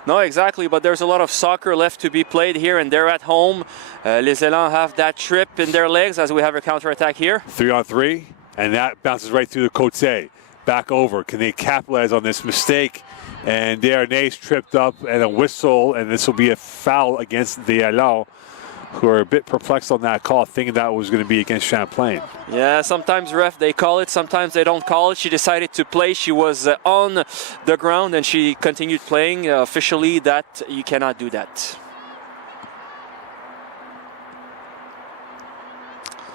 No, exactly, but there's a lot of soccer left to be played here, and they're at home. Les Élans have that trip in their legs as we have a counter-attack here. 3-on-3, and that bounces right through the Côté. Back over. Can they capitalize on this mistake? And Garneau's tripped up, and a whistle, and this will be a foul against the Élans, who are a bit perplexed on that call, thinking that was going to be against Champlain. Yeah, sometimes ref, they call it, sometimes they don't call it. She decided to play. She was on the ground and she continued playing. Officially, that you cannot do that.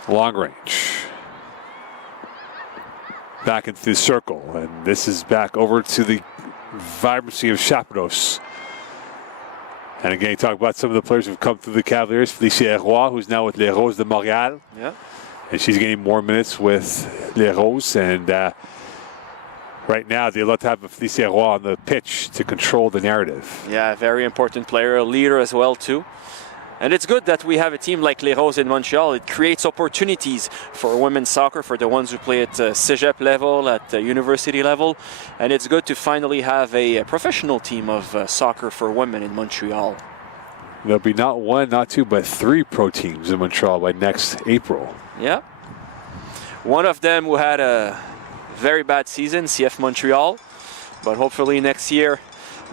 Long range. Back into the circle, and this is back over to the vibrancy of Chaperos. And again, you talk about some of the players who've come through the Cavaliers. Félicia Roy, who's now with Les Roses de Montréal. Yeah. And she's getting more minutes with Les Roses. And right now, they love to have Félicia Roy on the pitch to control the narrative. Yeah, very important player, a leader as well, too. And it's good that we have a team like Les Roses in Montreal. It creates opportunities for women's soccer, for the ones who play at cégep level, at university level. And it's good to finally have a professional team of soccer for women in Montreal. There'll be not one, not two, but 3 pro teams in Montreal by next April. Yeah. One of them who had a very bad season, CF Montreal. But hopefully next year,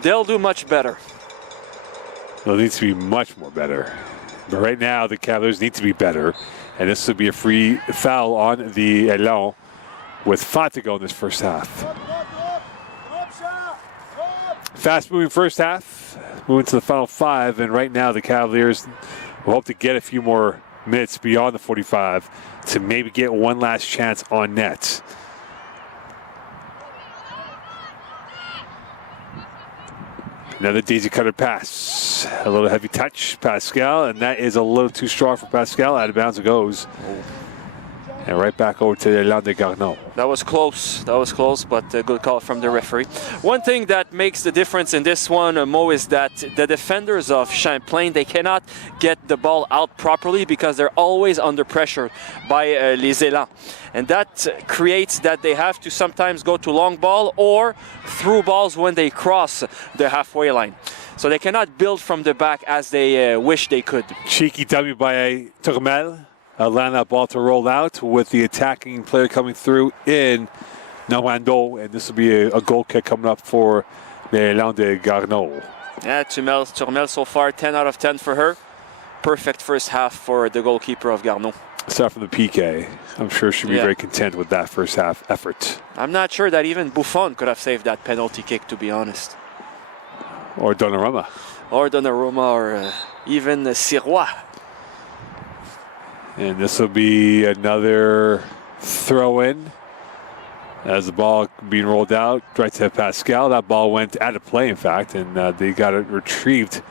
they'll do much better. They'll need to be much more better. But right now, the Cavaliers need to be better. And this will be a free foul on the Élans with 5 to go in this first half. Fast-moving first half, moving to the final 5. And right now, the Cavaliers will hope to get a few more minutes beyond the 45 to maybe get one last chance on net. Another daisy cutter pass. A little heavy touch, Pascal, and that is a little too strong for Pascal. Out of bounds it goes. And right back over to L'Élan de Garneau. That was close, but a good call from the referee. One thing that makes the difference in this one, Mo, is that the defenders of Champlain, they cannot get the ball out properly because they're always under pressure by Les Élans. And that creates that they have to sometimes go to long ball or through balls when they cross the halfway line. So they cannot build from the back as they wish they could. Cheeky dummy by Turmel. Allowing that ball to roll out with the attacking player coming through in Normando. And this will be a goal kick coming up for L'Élan de Garneau. Yeah, Turmel so far, 10 out of 10 for her. Perfect first half for the goalkeeper of Garneau. Start from the PK. I'm sure she'll be very content with that first half effort. I'm not sure that even Buffon could have saved that penalty kick, to be honest. Or Donnarumma. Or even Sirois. And this will be another throw-in as the ball being rolled out right to Pascal. That ball went out of play, in fact, and they got it retrieved.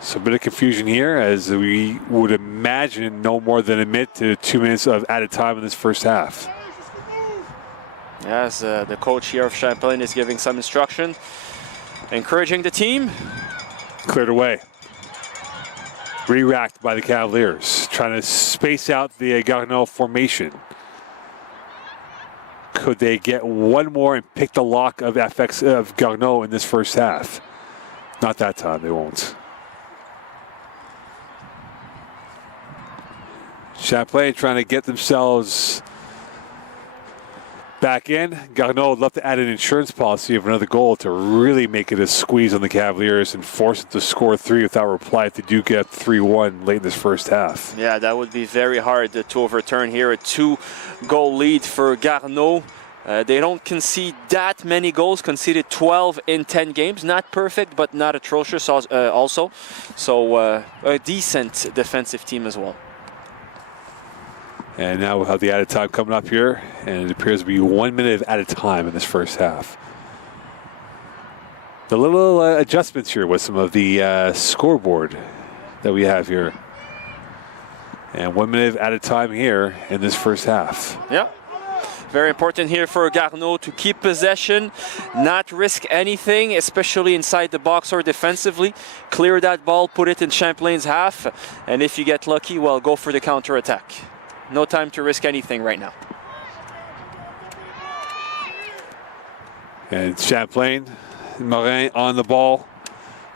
So a bit of confusion here, as we would imagine no more than a minute to 2 minutes of added time in this first half. Yes, the coach here of Champlain is giving some instruction, encouraging the team. Cleared away. Re-racked by the Cavaliers, trying to space out the Garneau formation. Could they get one more and pick the lock of Garneau in this first half? Not that time, they won't. Champlain trying to get themselves back in. Garneau would love to add an insurance policy of another goal to really make it a squeeze on the Cavaliers and force them to score 3 without reply if they do get 3-1 late in this first half. Yeah, that would be very hard to overturn here. A 2-goal lead for Garneau. They don't concede that many goals, conceded 12 in 10 games. Not perfect, but not atrocious also. So a decent defensive team as well. And now we'll have the added time coming up here, and it appears to be 1 minute of added time in this first half. The little adjustments here with some of the scoreboard that we have here. And 1 minute at a time here in this first half. Yeah. Very important here for Garneau to keep possession, not risk anything, especially inside the box or defensively. Clear that ball, put it in Champlain's half, and if you get lucky, well, go for the counter-attack. No time to risk anything right now. And Champlain, Morin on the ball,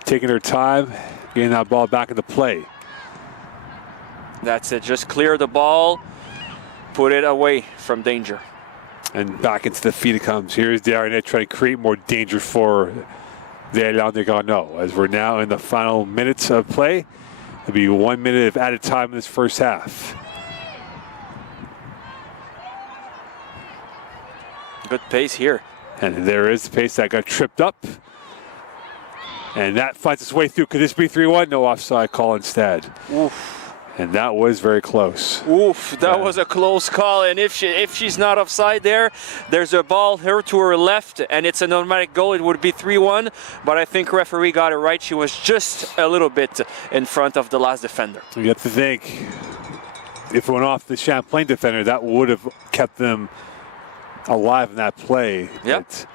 taking her time, getting that ball back into play. That's it, just clear the ball, put it away from danger. And back into the feet it comes. Here's Darnay trying to create more danger for the Élan de Garneau. As we're now in the final minutes of play, it'll be 1 minute at a time in this first half. Good pace here. And there is the pace that got tripped up. And that finds its way through. Could this be 3-1? No offside call instead. Oof. And that was very close. Oof, that was a close call. And if she's not offside there's a ball here to her left, and it's an automatic goal. It would be 3-1. But I think referee got it right. She was just a little bit in front of the last defender. You have to think, if it went off the Champlain defender, that would have kept them alive in that play. Yep. It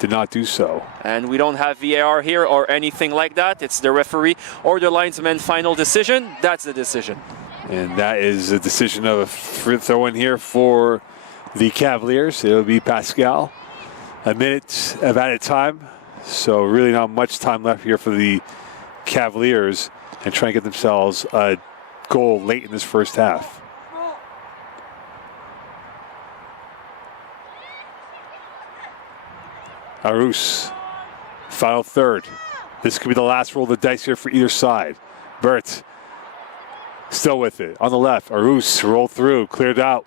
did not do so. And we don't have VAR here or anything like that. It's the referee or the linesman final decision. That's the decision. And that is a decision of a free throw in here for the Cavaliers. It'll be Pascal. A minute of added time. So really not much time left here for the Cavaliers and try and get themselves a goal late in this first half. Arus, final third. This could be the last roll of the dice here for either side. Bert, still with it. On the left, Arus rolled through, cleared up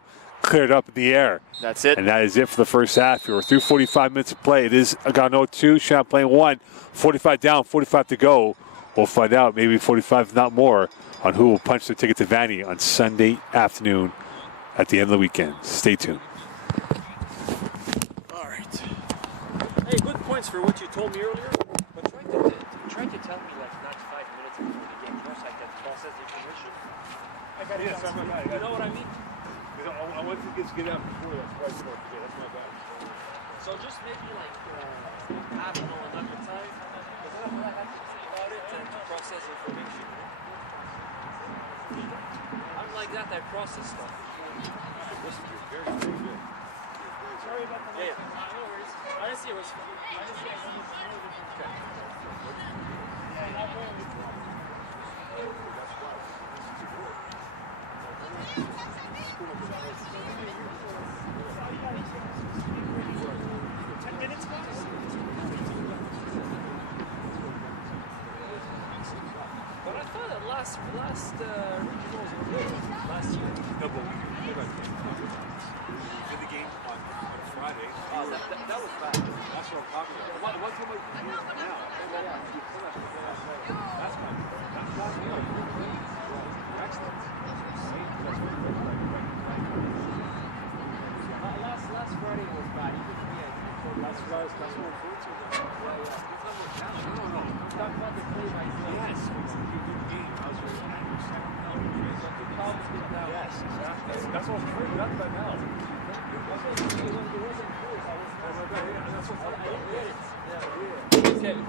in the air. That's it. And that is it for the first half. We're through 45 minutes of play. It is Garneau 2, Champlain 1. 45 down, 45 to go. We'll find out, maybe 45, if not more, on who will punch their ticket to Vanny on Sunday afternoon at the end of the weekend. Stay tuned. Hey, good points for what you told me earlier, but try to tell me like not 5 minutes before the game starts, I can process the information. You know what I mean? I want to get out before that's why I forget. That's my bad. So just maybe like half an hour another time, because then I have to think about it and process information. I'm like that, I process stuff. Listen, you're very, very good. Sorry about that. Yeah, no worries. I didn't see it was fun. But I thought that last regionals were good last year. No, but we did the game on Friday. Oh, that was bad. That's what I'm talking about. What's what you do now? That's my excellent. Last Friday was bad. Even for me, I think. That's what I'm referring to. No. I'm talking about the play by play. Yes, it's a good game. How's your second now? Yes, exactly. That's what I was referring to. That's about now. That's what it wasn't close. That's what I didn't get it. Yeah.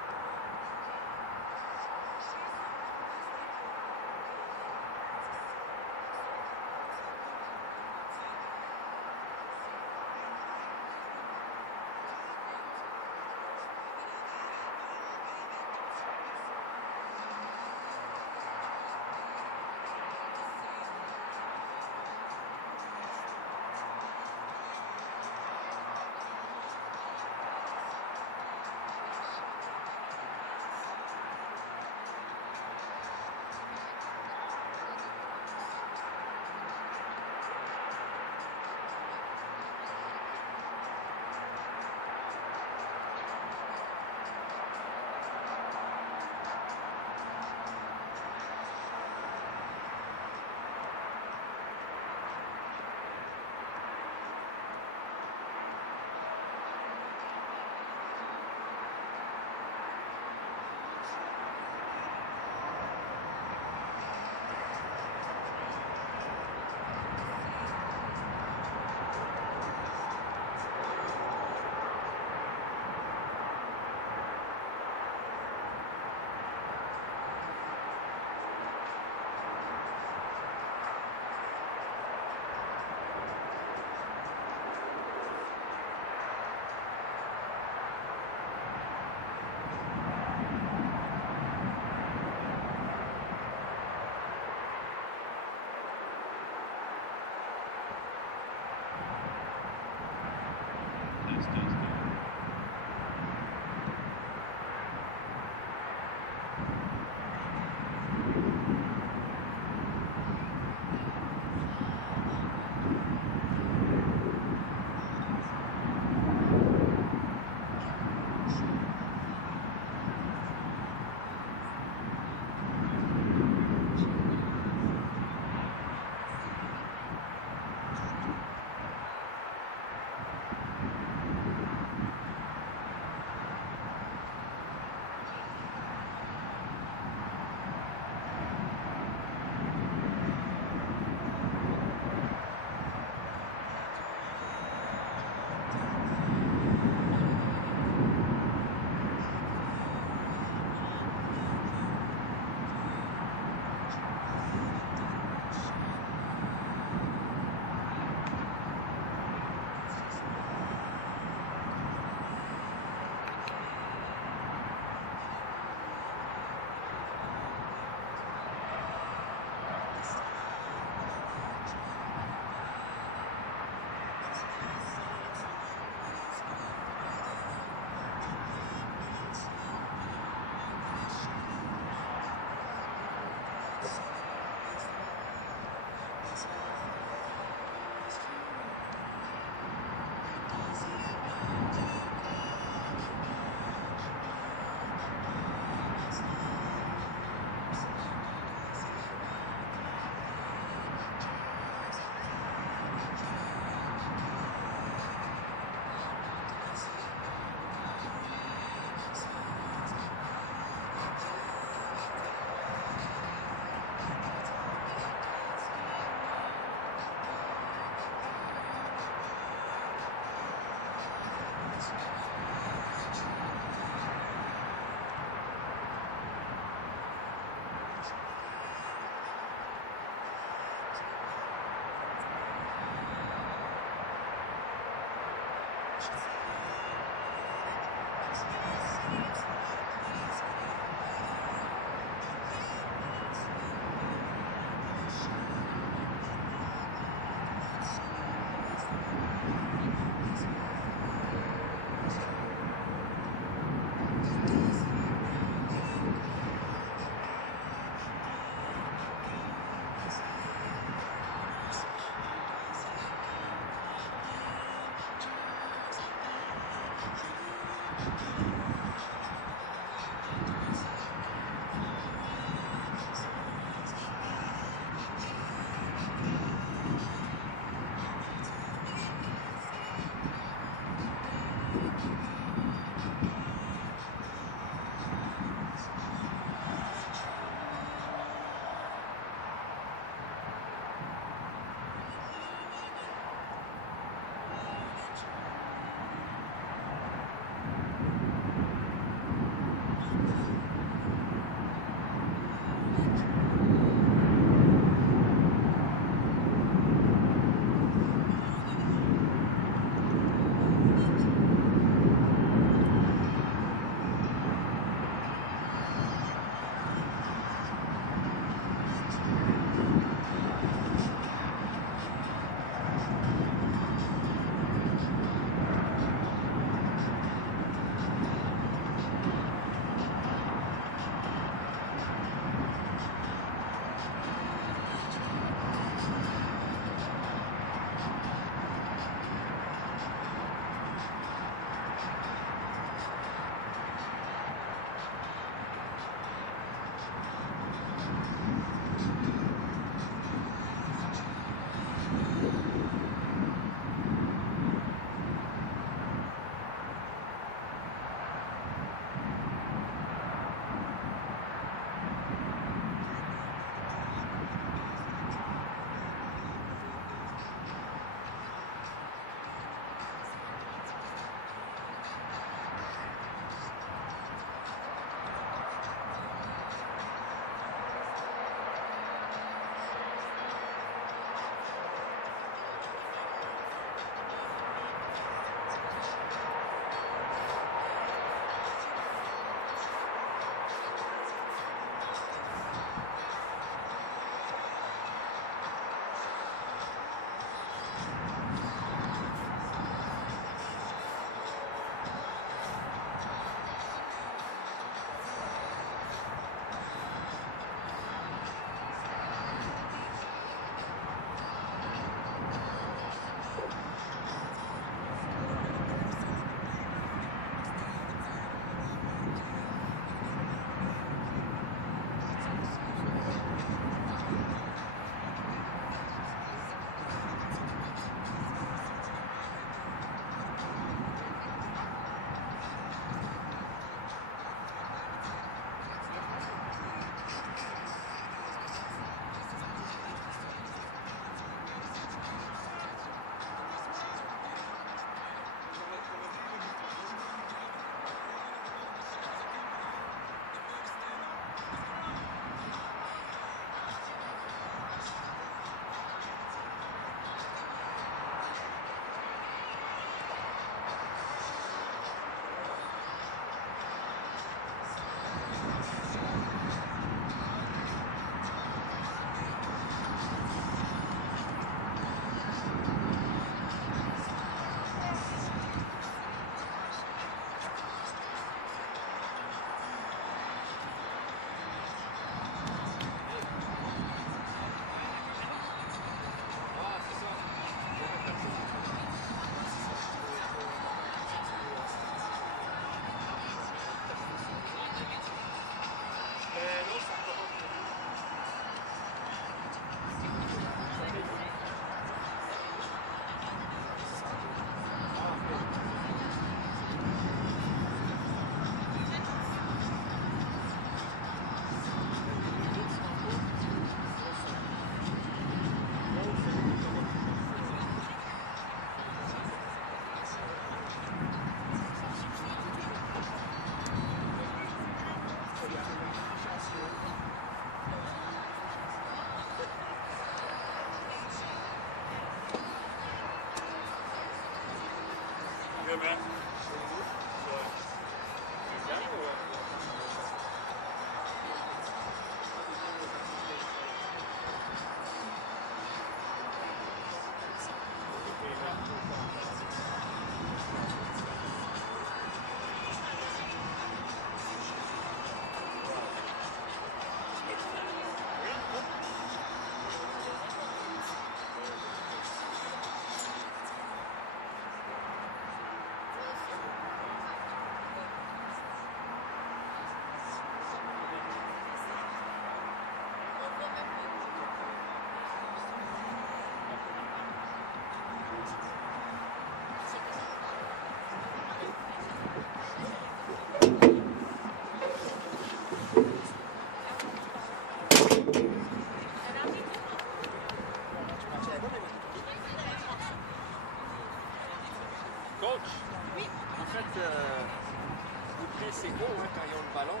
c'est beau hein, quand ils ont le ballon.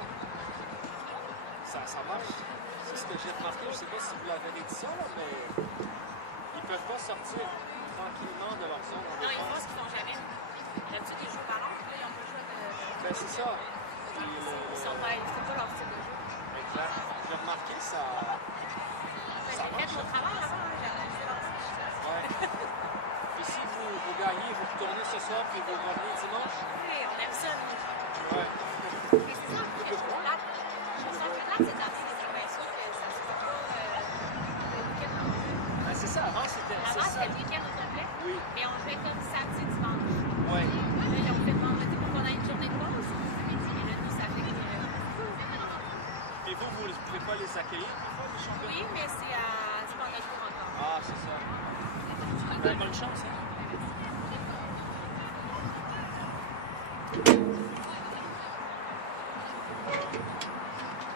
Ça marche. C'est ce que j'ai remarqué. Je ne sais pas si vous l'avez dit ça, là, mais ils ne peuvent pas sortir tranquillement de leur zone. Non, ils font ce qu'ils font jamais. D'habitude, ils jouent au ballon, puis là, ils ont pas le choix de. Ben, c'est ça. C'est pas leur style de jeu. Exact. J'ai remarqué ça. J'ai fait mon travail avant, hein, j'ai analysé leur style. Ouais. Et si vous gagnez, vous retournez ce soir, puis vous revenez dimanche? Oui, on aime ça, nous. Ouais. Mais c'est ça, je trouve plate. Je trouve ça un peu plate cette année, mais c'est bien sûr que ça se fait pas le week-end au complet. Ben, c'est ça. Avant, c'était Le week-end au complet, Oui. mais on jouait comme samedi, dimanche. Ouais. Là, ils ont fait vendredi pour qu'on ait une journée de pause. Midi, mais là, nous, ça fait que. Et vous ne pouvez pas les accueillir, parfois, les champions? Oui, mais c'est pendant le jour encore. Ah, c'est ça. Ben, bonne chance, hein?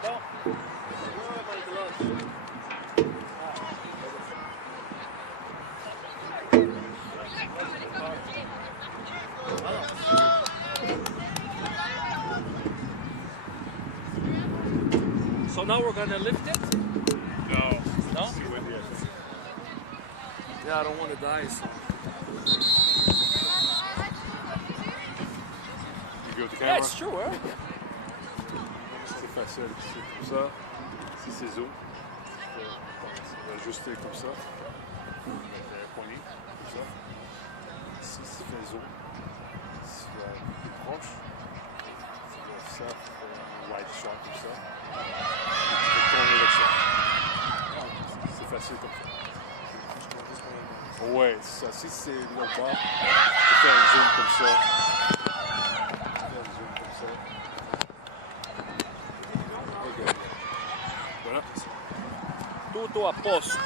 Bon. Where are my gloves? So now we're gonna lift it? No. No? Yeah, I don't want to die, so. You go with the Yeah, camera? it's true, hein? C'est facile. C'est comme ça. Si c'est zoom, tu vas ajuster comme ça. Avec la poignée, comme ça. Si tu fais zoom, tu vas plus proche. Tu vas faire ça, un wide shot comme ça. Tu peux tourner avec ça. C'est facile comme ça. Ouais, c'est ça. Si c'est le bas, tu fais un zoom comme ça. Tu fais un zoom comme ça. Regarde. Voilà. Toto a posto.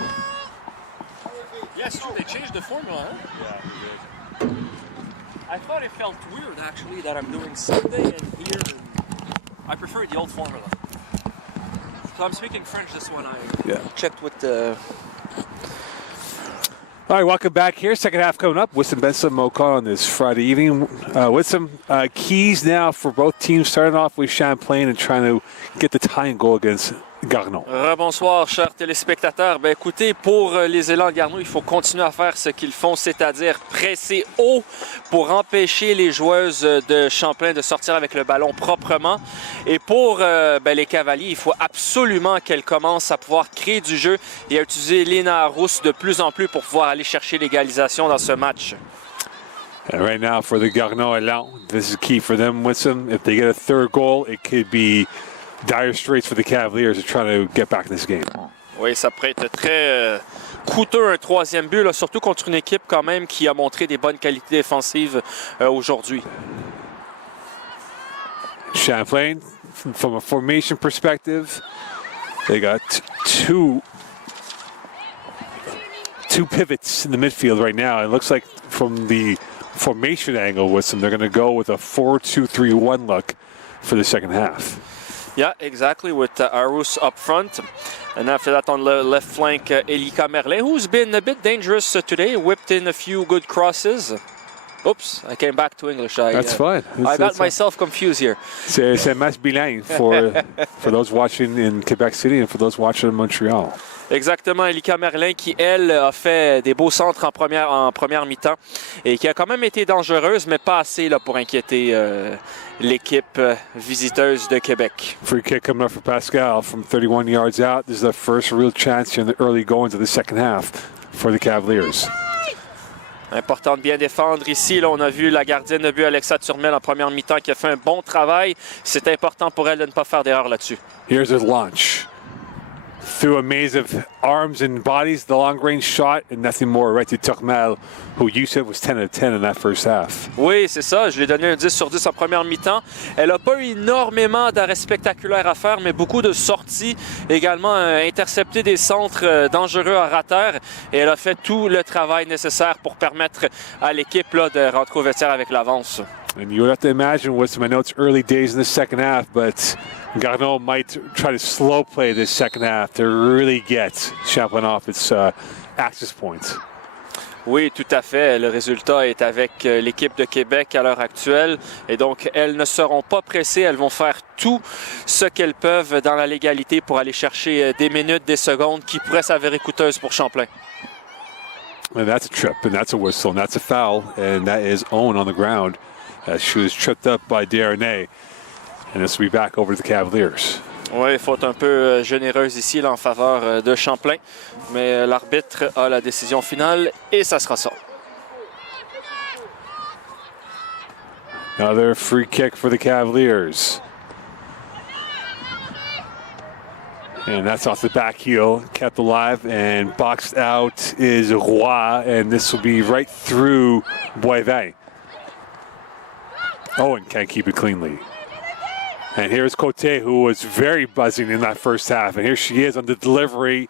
Yeah, it's true. They changed the formula, huh? Yeah, we did. I thought it felt weird, actually, that I'm doing Sunday and here. I prefer the old formula. So I'm speaking French this one. I checked with the... All right, welcome back here. Second half coming up. With some Benson Mokan on this Friday evening. With some keys now for both teams, starting off with Champlain and trying to get the tying goal against Garneau. Rebonsoir, chers téléspectateurs. Ben, écoutez, pour les élans de Garneau, il faut continuer à faire ce qu'ils font, c'est-à-dire presser haut pour empêcher les joueuses de Champlain de sortir avec le ballon proprement. Et pour les Cavaliers, il faut absolument qu'elles commencent à pouvoir créer du jeu et à utiliser Léna Rousse de plus en plus pour pouvoir aller chercher l'égalisation dans ce match. And right now for the Garneau élan, this is key for them. With them, if they get a third goal, it could be dire straits for the Cavaliers to try to get back in this game. Oui, ça pourrait être très coûteux un troisième but, là, surtout contre une équipe quand même qui a montré des bonnes qualités défensives aujourd'hui. Champlain, from a formation perspective, they got two pivots in the midfield right now. It looks like from the formation angle with them, they're going to go with a 4-2-3-1 look for the second half. Yeah, exactly, with Arus up front. And after that, on the left flank, Elika Merlin, who's been a bit dangerous today, whipped in a few good crosses. Oops, I came back to English. That's fine. I got myself confused here. C'est un match bilingue for those watching in Quebec City and for those watching in Montreal. Exactement, Elika Merlin qui, elle, a fait des beaux centres en première mi-temps et qui a quand même été dangereuse, mais pas assez là, pour inquiéter l'équipe visiteuse de Québec. Free kick coming up for Pascal from 31 yards out. This is the first real chance in the early goings of the second half for the Cavaliers. Important de bien défendre ici. Là, on a vu la gardienne de but Alexa Turmel en première mi-temps qui a fait un bon travail. C'est important pour elle de ne pas faire d'erreur là-dessus. Here's his launch. Through a maze of arms and bodies, the long-range shot, and nothing more right to Turmel, who you said was 10 out of 10 in that first half. Oui, c'est ça. Je lui ai donné un 10 sur 10 en première mi-temps. Elle n'a pas eu énormément d'arrêts spectaculaires à faire, mais beaucoup de sorties. Également, intercepté des centres dangereux à rater. Et elle a fait tout le travail nécessaire pour permettre à l'équipe là, de rentrer au vestiaire avec l'avance. And you would have to imagine with some, I know it's early days in the second half, but Garneau might try to slow play this second half to really get Champlain off its access points. Oui, tout à fait. Le résultat est avec l'équipe de Québec à l'heure actuelle. Et donc, elles ne seront pas pressées. Elles vont faire tout ce qu'elles peuvent dans la légalité pour aller chercher des minutes, des secondes qui pourraient s'avérer coûteuses pour Champlain. And that's a trip, and that's a whistle, and that's a foul, and that is Owen on the ground. She was tripped up by Garneau, and this will be back over to the Cavaliers. Oui, faute un peu généreuse ici là, en faveur de Champlain. Mais l'arbitre a la décision finale et ça sera ça. Another free kick for the Cavaliers. And that's off the back heel, kept alive, and boxed out is Roy, and this will be right through Boivin. Owen can't keep it cleanly. And here's Cote, who was very buzzing in that first half. And here she is on the delivery.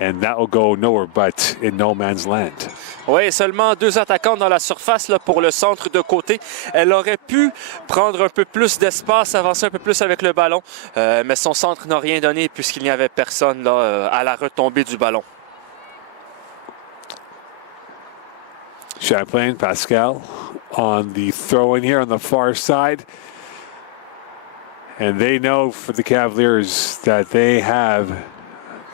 And that will go nowhere but in no man's land. Oui, seulement 2 attaquants dans la surface là, pour le centre de côté. Elle aurait pu prendre un peu plus d'espace, avancer un peu plus avec le ballon. Mais son centre n'a rien donné puisqu'il n'y avait personne là, à la retombée du ballon. Champlain, Pascal on the throw in here on the far side. And they know for the Cavaliers that they have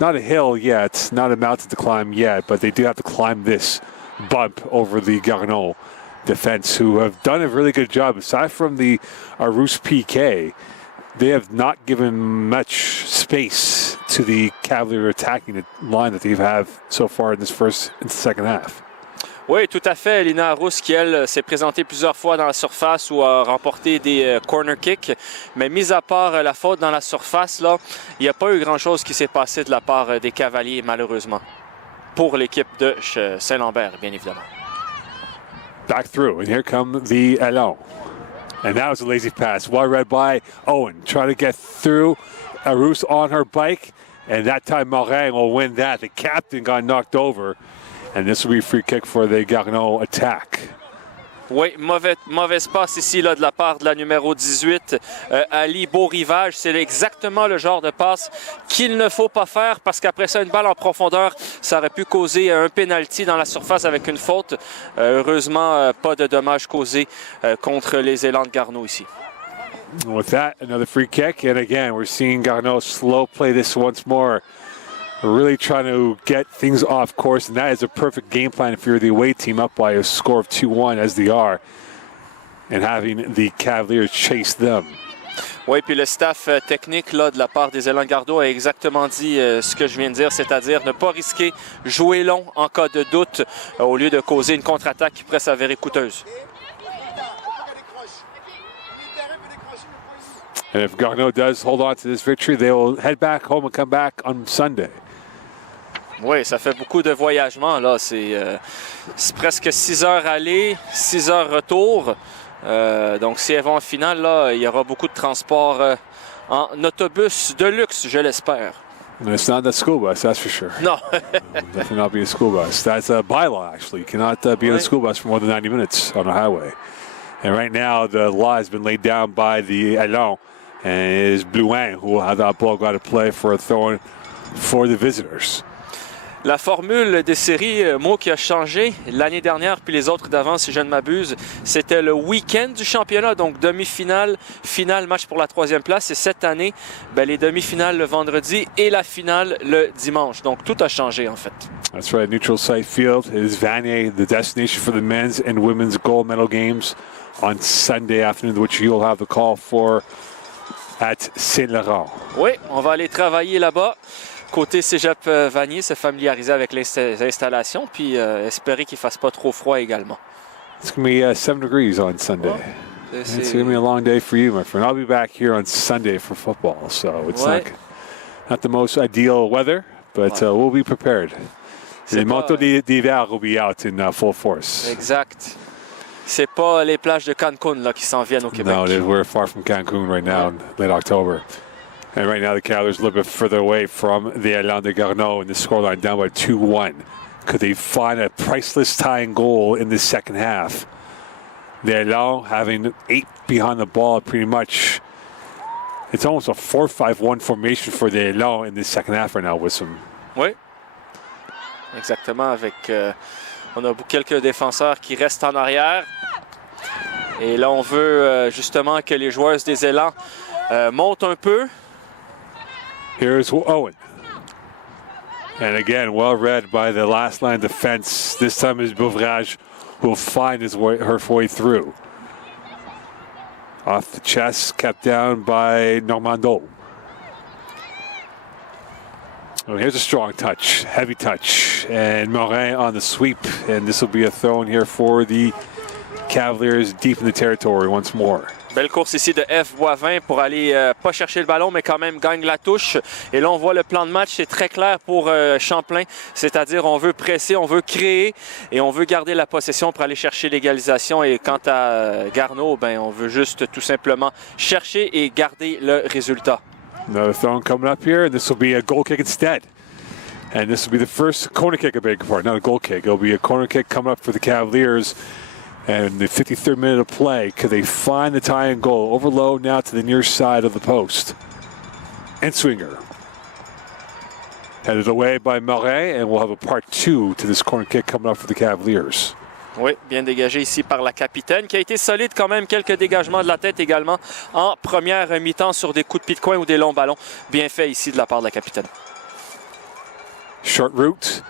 not a hill yet, not a mountain to climb yet, but they do have to climb this bump over the Garneau defense, who have done a really good job. Aside from the Arus PK, they have not given much space to the Cavalier attacking line that they have so far in this first and second half. Oui, tout à fait. Lina Arus, qui, elle, s'est présentée plusieurs fois dans la surface ou a remporté des corner kicks. Mais mis à part la faute dans la surface, là, il n'y a pas eu grand-chose qui s'est passé de la part des Cavaliers, malheureusement. Pour l'équipe de St-Lambert, bien évidemment. Back through, and here come the Allons. And that was a lazy pass. Well read by Owen. Trying to get through. Arus on her bike. And that time, Morin will win that. The captain got knocked over. And this will be a free kick for the Garneau attack. Oui, mauvaise passe ici là, de la part de la numéro 18, Ali, beau rivage. C'est exactement le genre de passe qu'il ne faut pas faire parce qu'après ça, une balle en profondeur, ça aurait pu causer un penalty dans la surface avec une faute. Heureusement, pas de dommages causés contre les élans de Garneau ici. With that, another free kick. And again, we're seeing Garneau slow play this once more. Really trying to get things off course, and that is a perfect game plan if you're the away team up by a score of 2-1 as they are, and having the Cavaliers chase them. Oui, puis le staff technique là, de la part des élans de Garneau a exactement dit ce que je viens de dire, c'est-à-dire ne pas risquer jouer long en cas de doute au lieu de causer une contre-attaque qui pourrait s'avérer coûteuse. And if Garneau does hold on to this victory, they will head back home and come back on Sunday. Oui, ça fait beaucoup de voyagement. Là. C'est presque 6 heures aller, 6 heures retour. Donc, si elles vont en finale, là, il y aura beaucoup de transport en autobus de luxe, je l'espère. It's not the school bus, that's for sure. Non. Definitely not be a school bus. That's a bylaw, actually. You cannot be in a school bus for more than 90 minutes on a highway. And right now, the law has been laid down by the Allons, and it is Blouin who will have that ball go to play for a throw-in for the visitors. La formule des séries, mot qui a changé l'année dernière, puis les autres d'avant, si je ne m'abuse, c'était le week-end du championnat, donc demi-finale, finale, match pour la 3e place. Et cette année, les demi-finales le vendredi et la finale le dimanche. Donc tout a changé en fait. That's right, neutral site field. It is Vanier, the destination for the men's and women's gold medal games on Sunday afternoon, which you'll have the call for at St-Laurent. Oui, on va aller travailler là-bas. Côté Cégep Vanier, se familiariser avec les installations, puis espérer qu'il ne fasse pas trop froid également. It's going to be 7 degrees on Sunday. It's going to be a long day for you, my friend. I'll be back here on Sunday for football, so it's not the most ideal weather, but we'll be prepared. Les manteaux d'hiver will be out in full force. Exact. C'est pas les plages de Cancun là, qui s'en viennent au Québec. No, we're far from Cancun right now in late October. And right now the Cavaliers a little bit further away from the Allons de Garneau in the scoreline, down by 2-1. Could they find a priceless tying goal in the second half? The Allons having 8 behind the ball pretty much. It's almost a 4-5-1 formation for the Allons in the second half right now with some... Oui. Exactement, avec On a quelques défenseurs qui restent en arrière. Et là, on veut justement que les joueuses des élans montent un peu. Here's Owen. And again, well read by the last line defense. This time is Beauvrage will find her way through. Off the chest, kept down by Normando. Oh, here's a strong touch, heavy touch, and Morin on the sweep, and this will be a throw in here for the Cavaliers deep in the territory once more. Belle course ici de F. Boivin pour aller pas chercher le ballon, mais quand même gagne la touche. Et là, on voit le plan de match, c'est très clair pour Champlain. C'est-à-dire, on veut presser, on veut créer et on veut garder la possession pour aller chercher l'égalisation. Et quant à Garneau, ben, on veut juste tout simplement chercher et garder le résultat. Another throw coming up here, and this will be a goal kick instead. And this will be the first corner kick, I beg your pardon, not a goal kick. It'll be a corner kick coming up for the Cavaliers. And the 53rd minute of play, could they find the tie-in goal? Overload now to the near side of the post. And Swinger. Headed away by Morin, and we'll have a part 2 to this corner kick coming up for the Cavaliers. Oui, bien dégagé ici par la capitaine, qui a été solide quand même. Quelques dégagements de la tête également en première mi-temps sur des coups de pied de coin ou des longs ballons. Bien fait ici de la part de la capitaine. Short route.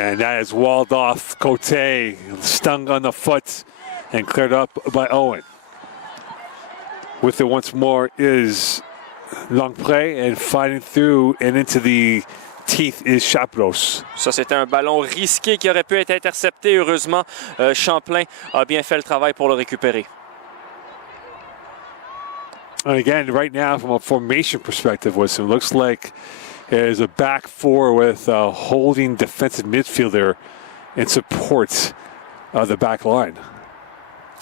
And that is walled off. Cote stung on the foot and cleared up by Owen. With it once more is Longpré, and fighting through and into the teeth is Chapros. Ça, c'était un ballon risqué qui aurait pu être intercepté. Heureusement, Champlain a bien fait le travail pour le récupérer. And again, right now, from a formation perspective, it looks like there's a back four with a holding defensive midfielder in support of the back line.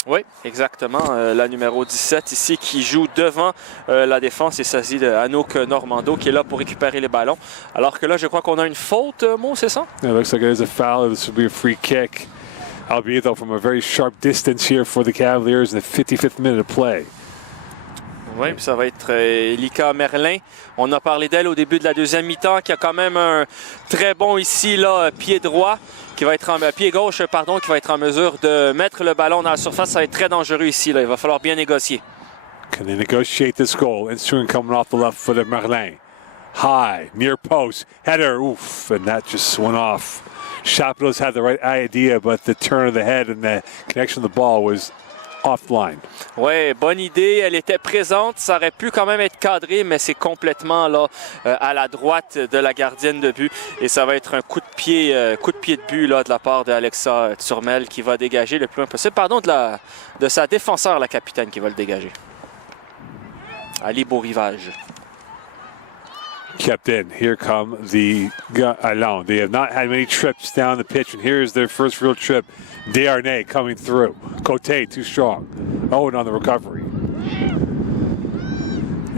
Oui, exactement. La numéro 17 ici qui joue devant la défense. Il s'agit de Anouk Normando qui est là pour récupérer les ballons. Alors que là, je crois qu'on a une faute, Mo, c'est ça? It looks like there's a foul. This will be a free kick. Albeit, though, from a very sharp distance here for the Cavaliers in the 55th minute of play. Oui, puis ça va être Elika Merlin. On a parlé d'elle au début de la deuxième mi-temps, qui a quand même un très bon ici, là, pied droit, qui va être pied gauche, pardon, qui va être en mesure de mettre le ballon dans la surface. Ça va être très dangereux ici, là. Il va falloir bien négocier. Can they negotiate this goal? Instrument coming off the left foot of Merlin. High, near post, header, oof, and that just went off. Chapros had the right idea, but the turn of the head and the connection of the ball was offline. Oui, bonne idée. Elle était présente. Ça aurait pu quand même être cadré, mais c'est complètement là à la droite de la gardienne de but. Et ça va être un coup de pied de but là, de la part d'Alexa Turmel qui va dégager le plus loin possible. Pardon, de sa défenseur, la capitaine, qui va le dégager. Ali Beau-Rivage. Kept in. Here come the Allons. They have not had many trips down the pitch, and here's their first real trip. Desharnais coming through. Cote too strong. Owen on the recovery.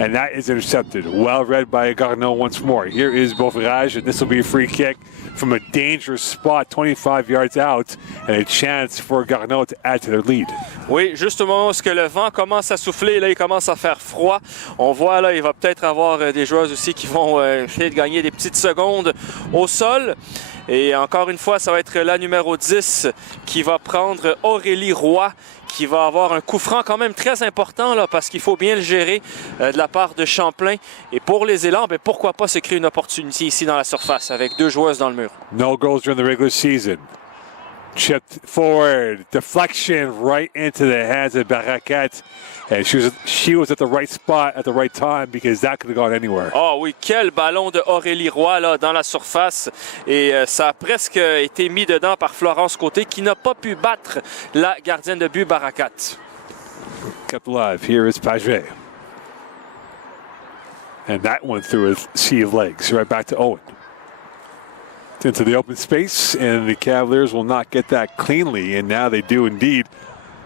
And that is intercepted. Well read by Garneau once more. Here is Beauvrage, and this will be a free kick from a dangerous spot 25 yards out, and a chance for Garneau to add to their lead. Oui, juste au moment où le vent commence à souffler, là, il commence à faire froid. On voit là, il va peut-être avoir des joueurs aussi qui vont essayer de gagner des petites secondes au sol. Et encore une fois, ça va être la numéro 10 qui va prendre Aurélie Roy, qui va avoir un coup franc quand même très important là, parce qu'il faut bien le gérer de la part de Champlain. Et pour les élans, ben, pourquoi pas se créer une opportunité ici dans la surface avec deux joueuses dans le mur. No goals during the regular season. Chipped forward, deflection right into the hands of Barakat. And she was at the right spot at the right time because that could have gone anywhere. Oh oui, quel ballon de Aurélie Roy là, dans la surface. Et ça a presque été mis dedans par Florence Côté qui n'a pas pu battre la gardienne de but Barakat. Kept alive. Here is Paget. And that went through a sea of legs. Right back to Owen. Into the open space, and the Cavaliers will not get that cleanly, and now they do indeed.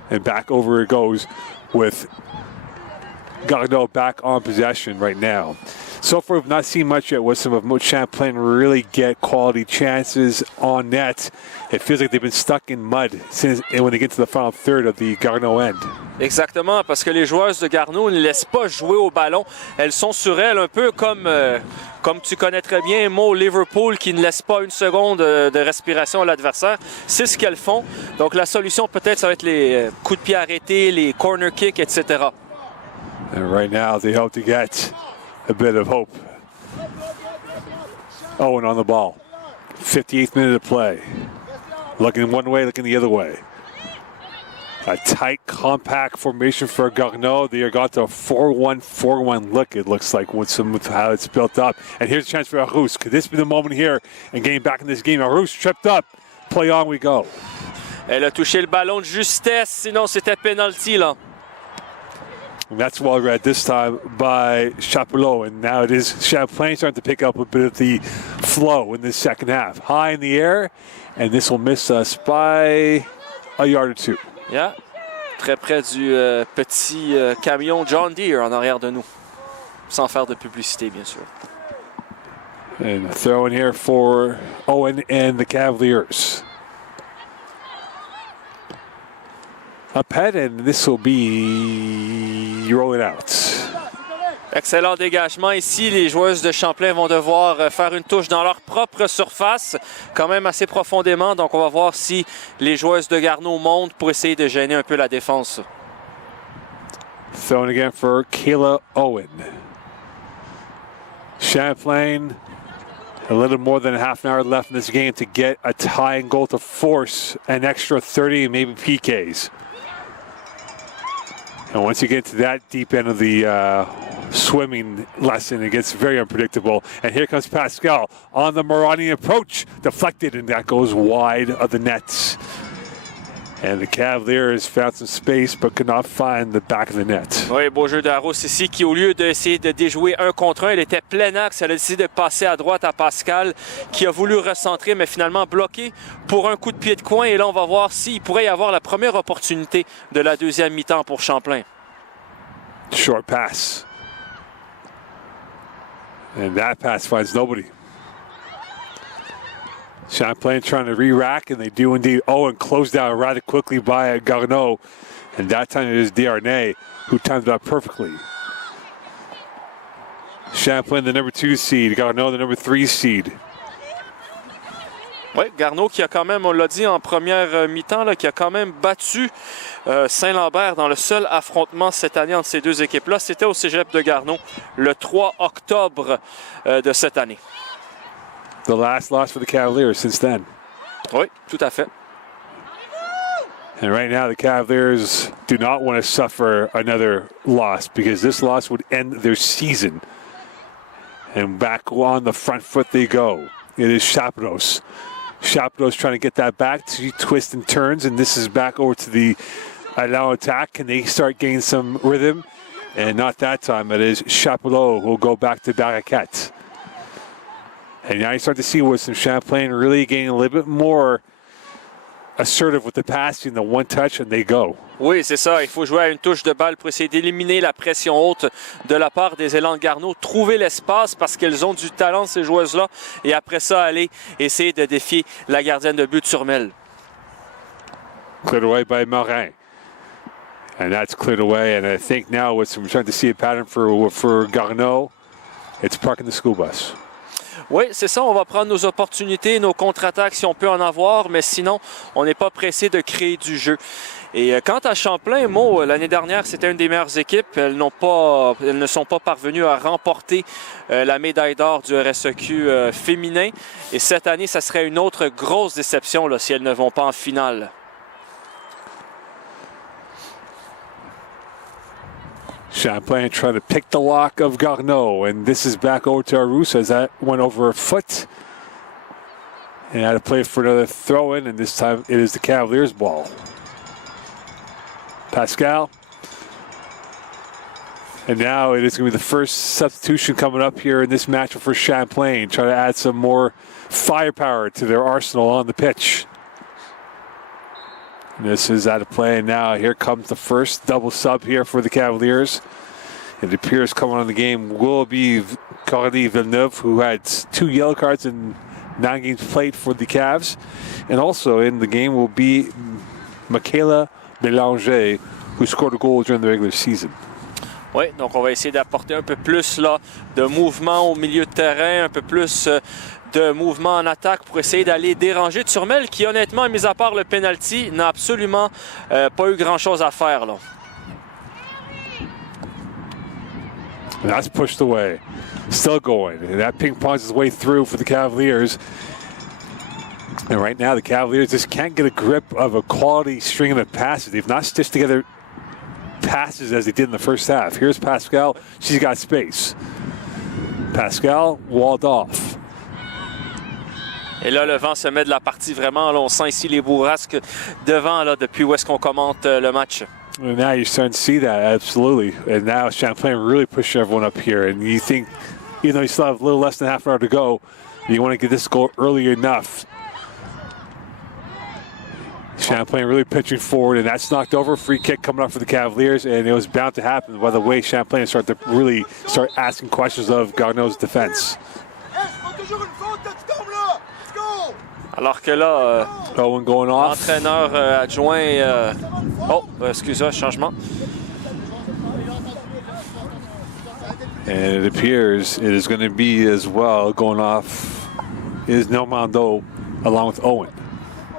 And back over it goes with Garneau back on possession right now. So far, we've not seen much yet with some of Champlain really get quality chances on net. It feels like they've been stuck in mud since when they get to the final third of the Garneau end. Exactement, parce que les joueuses de Garneau ne laissent pas jouer au ballon. Elles sont sur elles, un peu comme tu connais très bien, Mo, Liverpool, qui ne laisse pas une seconde de respiration à l'adversaire. C'est ce qu'elles font. Donc la solution, peut-être, ça va être les coups de pied arrêtés, les corner kicks, etc. And right now, they hope to get a bit of hope. Owen on the ball. 58th minute of play. Looking one way, looking the other way. A tight, compact formation for Garneau. They are got to a 4-1-4-1 look, it looks like, with how it's built up. And here's a chance for Arus. Could this be the moment here and getting back in this game? Arus tripped up. Play on we go. Elle a touché le ballon de justesse, sinon c'était penalty, là. And that's well read this time by Chapelot. And now it is Champlain starting to pick up a bit of the flow in this second half. High in the air, and this will miss us by a yard or two. Yeah. Très près du petit camion John Deere en arrière de nous. Sans faire de publicité, bien sûr. And a throw in here for Owen and the Cavaliers. Up ahead, and this will be rolling out. Excellent dégagement ici. Les joueuses de Champlain vont devoir faire une touche dans leur propre surface, quand même assez profondément. Donc, on va voir si les joueuses de Garneau montent pour essayer de gêner un peu la défense. Thrown again for Kayla Owen. Champlain, a little more than a half an hour left in this game to get a tying goal to force an extra 30 and maybe PKs. And once you get to that deep end of the swimming lesson, it gets very unpredictable. And here comes Pascal on the marauding approach, deflected, and that goes wide of the nets. And the Cavaliers found some space, but could not find the back of the net. Oui, beau jeu d'Arros ici, qui au lieu d'essayer de déjouer un contre un, elle était plein axe. Elle a décidé de passer à droite à Pascal, qui a voulu recentrer, mais finalement bloqué pour un coup de pied de coin. Et là, on va voir s'il pourrait y avoir la première opportunité de la deuxième mi-temps pour Champlain. Short pass. And that pass finds nobody. Champlain trying to re-rack, and they do indeed. Oh, and closed down rather quickly by Garneau. And that time it is Darnay who timed it out perfectly. Champlain, the number 2 seed. Garneau, the number 3 seed. Oui, Garneau qui a quand même, on l'a dit en première mi-temps, là, qui a quand même battu St-Lambert dans le seul affrontement cette année entre ces deux équipes-là. C'était au cégep de Garneau le 3 octobre de cette année. The last loss for the Cavaliers since then. Oui, tout à fait. And right now the Cavaliers do not want to suffer another loss because this loss would end their season. And back on the front foot they go. It is Chaperos. Chaperos trying to get that back to twists and turns, and this is back over to the Allow attack. Can they start getting some rhythm? And not that time. It is Chapelot who will go back to Barraquette. And now you start to see with some Champlain really getting a little bit more assertive with the passing, the one touch, and they go. Oui, c'est ça. Il faut jouer à une touche de balle pour essayer d'éliminer la pression haute de la part des élans de Garneau. Trouver l'espace parce qu'elles ont du talent, ces joueuses-là. Et après ça, aller essayer de défier la gardienne de but sur Mel. Cleared away by Morin. And that's cleared away. And I think now we're trying to see a pattern for Garneau. It's parking the school bus. Oui, c'est ça. On va prendre nos opportunités, nos contre-attaques si on peut en avoir, mais sinon, on n'est pas pressé de créer du jeu. Et quant à Champlain, Mo, l'année dernière, c'était une des meilleures équipes. Elles ne sont pas parvenues à remporter la médaille d'or du RSEQ féminin. Et cette année, ça serait une autre grosse déception là, si elles ne vont pas en finale. Champlain trying to pick the lock of Garneau, and this is back over to Arus as that went over a foot. And had to play for another throw-in, and this time it is the Cavaliers' ball. Pascal. And now it is going to be the first substitution coming up here in this matchup for Champlain, trying to add some more firepower to their arsenal on the pitch. And this is out of play, and now here comes the first double sub here for the Cavaliers. It appears coming on the game will be Coralie Villeneuve, who had 2 yellow cards in 9 games played for the Cavs. And also in the game will be Michaela Belanger, who scored a goal during the regular season. Oui, donc on va essayer d'apporter un peu plus là, de mouvement au milieu de terrain, un peu plus de mouvement en attaque pour essayer d'aller déranger Turmel qui, honnêtement, mis à part le penalty, n'a absolument pas eu grand-chose à faire. Là. And that's pushed away. Still going. And that ping-pongs its way through for the Cavaliers. And right now, the Cavaliers just can't get a grip of a quality string of passes. They've not stitched together passes as they did in the first half. Here's Pascal. She's got space. Pascal walled off. Et là, le vent se met de la partie vraiment. Là, on sent ici les bourrasques devant là, depuis où est-ce qu'on commente le match. And now you're starting to see that, absolutely. And now Champlain really pushing everyone up here. And you think, even though you still have a little less than half an hour to go, you want to get this goal early enough. Champlain really pitching forward, and that's knocked over. Free kick coming up for the Cavaliers, and it was bound to happen by the way Champlain started to really start asking questions of Garneau's defense. Alors que là, Owen going off. l'entraîneur adjoint... excusez-moi, changement. And it appears it is going to be as well going off is Normando along with Owen.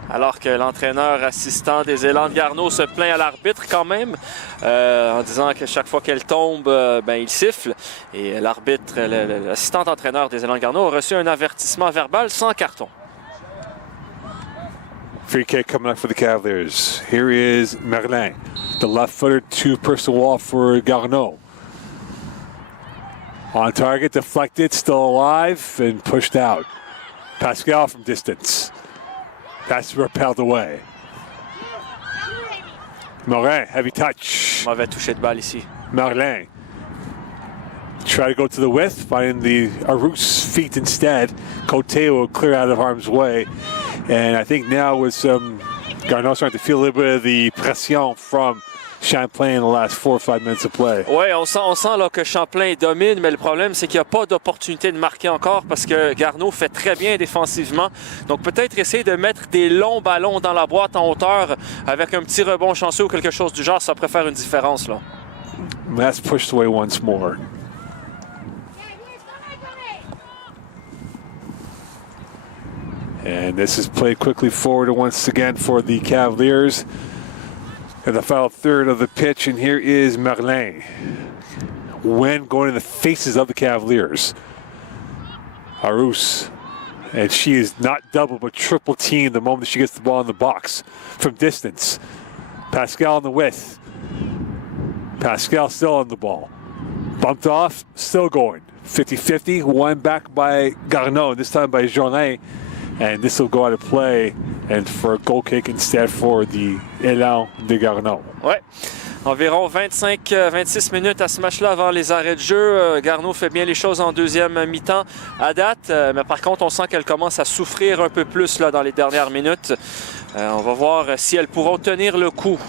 Alors que l'entraîneur assistant des Élans de Garneau se plaint à l'arbitre quand même, en disant que chaque fois qu'elle tombe, il siffle. Et l'arbitre, l'assistant entraîneur des Élans de Garneau a reçu un avertissement verbal sans carton. Free kick coming up for the Cavaliers. Here is Merlin, the left-footed two-person wall for Garneau. On target, deflected, still alive, and pushed out. Pascal from distance. That's repelled away. Morin, heavy touch. Mauvais toucher de balle ici. Merlin. Try to go to the width, finding the Arus feet instead. Cote will clear out of harm's way. And I think now with Garneau starting to feel a little bit of the pression from Champlain in the last 4 or 5 minutes of play. Oui, on sent là, que Champlain domine, mais le problème, c'est qu'il n'y a pas d'opportunité de marquer encore parce que Garneau fait très bien défensivement. Donc peut-être essayer de mettre des longs ballons dans la boîte en hauteur avec un petit rebond chanceux ou quelque chose du genre, ça pourrait faire une différence. Là. That's pushed away once more. And this is played quickly forward once again for the Cavaliers. In the final third of the pitch, and here is Merlin. When going in the faces of the Cavaliers. Arus. And she is not double but triple teamed the moment she gets the ball in the box from distance. Pascal on the width. Pascal still on the ball. Bumped off, still going. 50-50, one back by Garneau, this time by Journet. And this will go out of play and for a goal kick instead for the Élan de Garneau. Ouais. Environ 25-26 minutes à ce match-là avant les arrêts de jeu. Garneau fait bien les choses en deuxième mi-temps à date. Mais par contre, on sent qu'elle commence à souffrir un peu plus là, dans les dernières minutes. On va voir si elles pourront tenir le coup.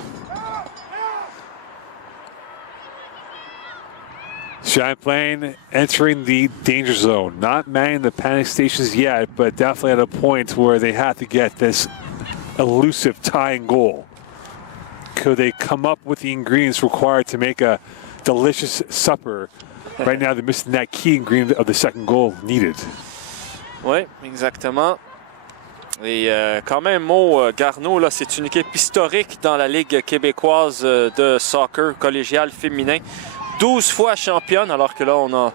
Champlain entering the danger zone. Not manning the panic stations yet, but definitely at a point where they have to get this elusive tying goal. Could they come up with the ingredients required to make a delicious supper? Right now, they're missing that key ingredient of the second goal needed. Oui, exactement. Et quand même, Garneau, là, c'est une équipe historique dans la Ligue québécoise de soccer collégial féminin. 12 fois championne, alors que là, on a...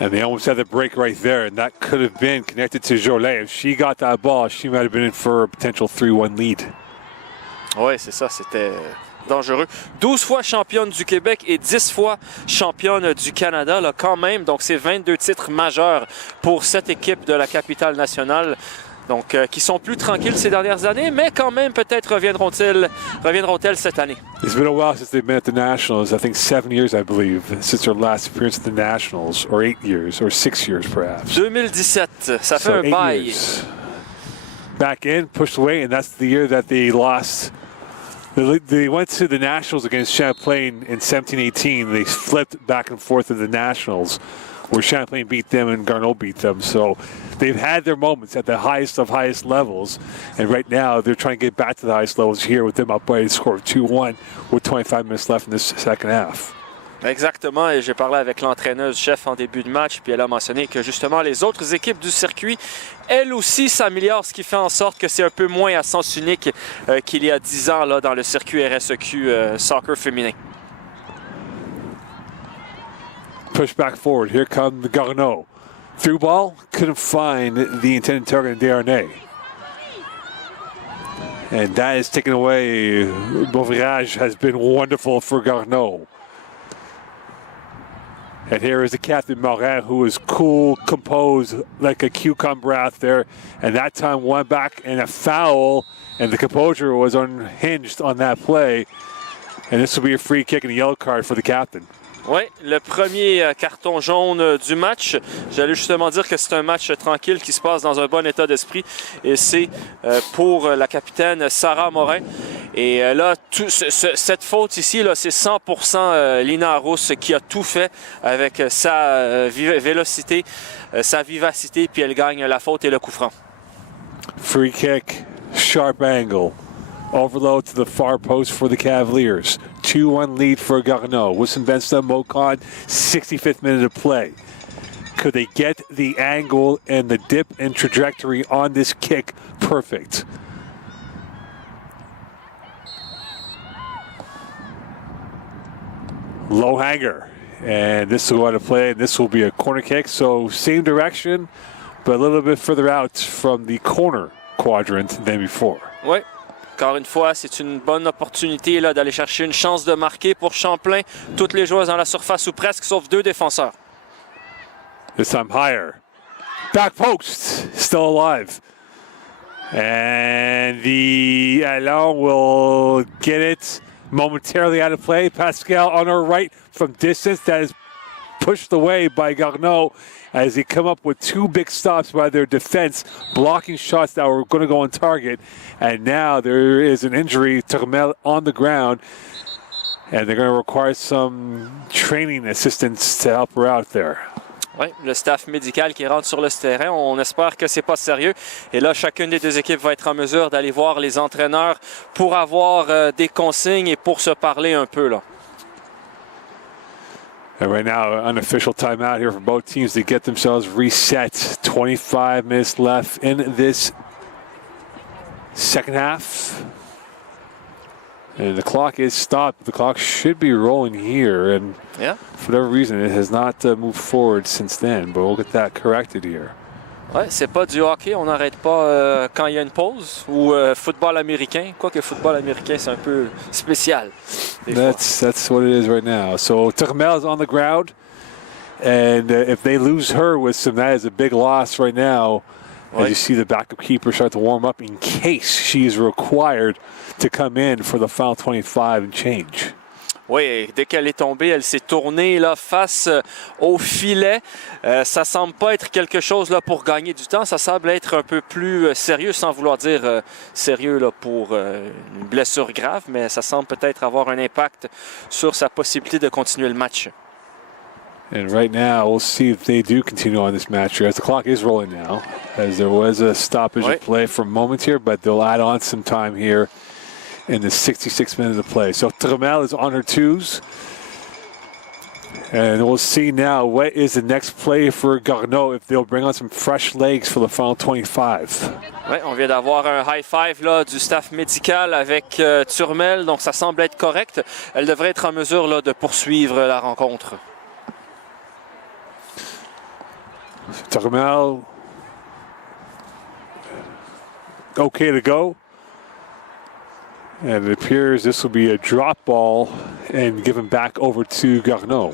And they almost had the break right there, and that could have been connected to Jolet. If she got that ball, she might have been in for a potential 3-1 lead. Oui, c'est ça, c'était dangereux. 12 fois championne du Québec et 10 fois championne du Canada, là, quand même. Donc, c'est 22 titres majeurs pour cette équipe de la capitale nationale. Donc, qui sont plus tranquilles ces dernières années, mais quand même, peut-être reviendront-elles cette année. It's been a while since they've been at the Nationals. I think 7 years, I believe, since their last appearance at the Nationals, or 8 years, or 6 years, perhaps. 2017, ça fait un bail. Back in, pushed away, and that's the year that they lost. They went to the Nationals against Champlain in 17-18. They flipped back and forth in the Nationals. where Champlain beat them and Garneau beat them. So they've had their moments at the highest of highest levels, and right now they're trying to get back to the highest levels here with them up by a score of 2-1 with 25 minutes left in this second half. Exactement, et j'ai parlé avec l'entraîneuse-chef en début de match, puis elle a mentionné que justement les autres équipes du circuit, elles aussi s'améliorent, ce qui fait en sorte que c'est un peu moins à sens unique qu'il y a 10 ans là, dans le circuit RSEQ soccer féminin. Push back forward, here comes the Garneau. Through ball, couldn't find the intended target in Darnay. And that is taken away. Beauvirage has been wonderful for Garneau. And here is the captain, Morin, who is cool, composed, like a cucumber out there. And that time went back and a foul, and the composure was unhinged on that play. And this will be a free kick and a yellow card for the captain. Oui, le premier carton jaune du match. J'allais justement dire que c'est un match tranquille qui se passe dans un bon état d'esprit. Et c'est pour la capitaine Sarah Morin. Et là, cette faute ici, là, c'est 100% Lina Rousse qui a tout fait avec sa vélocité, sa vivacité, puis elle gagne la faute et le coup franc. Free kick, sharp angle. Overload to the far post for the Cavaliers. 2-1 lead for Garneau. Wilson Benstead, Mocon, 65th minute of play. Could they get the angle and the dip and trajectory on this kick perfect? Low hanger. And this will go out of play. This will be a corner kick. So same direction, but a little bit further out from the corner quadrant than before. Oui. Encore une fois, c'est une bonne opportunité là, d'aller chercher une chance de marquer pour Champlain. Toutes les joueuses dans la surface ou presque, sauf deux défenseurs. This time higher. Back post, still alive. And the Allon will get it momentarily out of play. Pascal on her right from distance. That is pushed away by Garneau as they come up with two big stops by their defense, blocking shots that were going to go on target. And now there is an injury to Ramel on the ground, and they're going to require some training assistance to help her out there. Oui, le staff médical qui rentre sur le terrain. On espère que c'est pas sérieux. Et là, chacune des deux équipes va être en mesure d'aller voir les entraîneurs pour avoir des consignes et pour se parler un peu là. And right now, unofficial timeout here for both teams to get themselves reset. 25 minutes left in this second half. And the clock is stopped. The clock should be rolling here. And for whatever reason, it has not moved forward since then. But we'll get that corrected here. Oui, c'est pas du hockey, on n'arrête pas quand il y a une pause, ou football américain. Quoique football américain, c'est un peu spécial. That's what it is right now. So Turmel is on the ground, and if they lose her with some, that is a big loss right now. As you see the backup keeper start to warm up in case she is required to come in for the final 25 and change. Oui, dès qu'elle est tombée, elle s'est tournée là, face au filet. Ça semble pas être quelque chose là, pour gagner du temps. Ça semble être un peu plus sérieux, sans vouloir dire sérieux là, pour une blessure grave, mais ça semble peut-être avoir un impact sur sa possibilité de continuer le match. And right now, we'll see if they do continue on this match here, as the clock is rolling now, as there was a stoppage of play for a moment here, but they'll add on some time here in the 66 minutes of play. So Tremel is on her twos. And we'll see now what is the next play for Garneau, if they'll bring on some fresh legs for the final 25. Oui, on vient d'avoir un high five là, du staff médical avec Turmel, donc ça semble être correct. Elle devrait être en mesure là, de poursuivre la rencontre. Turmel, okay to go. And it appears this will be a drop ball and given back over to Garneau.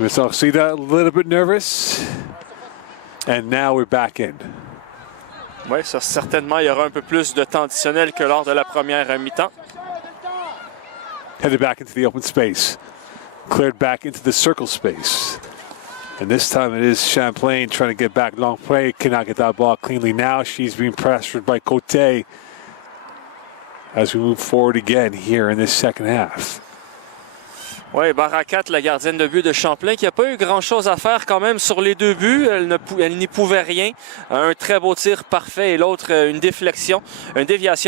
Miss Oxida a little bit nervous. And now we're back in. Oui, ça certainement, il y aura un peu plus de temps additionnel que lors de la première mi-temps. Headed back into the open space. Cleared back into the circle space. And this time it is Champlain trying to get back long play. Cannot get that ball cleanly now. She's being pressured by Cote as we move forward again here in this second half. Oui, Barakat, la gardienne de but de Champlain, qui n'a pas eu grand-chose à faire quand même sur les deux buts. Elle n'y pouvait rien. Un très beau tir parfait et l'autre une déviation,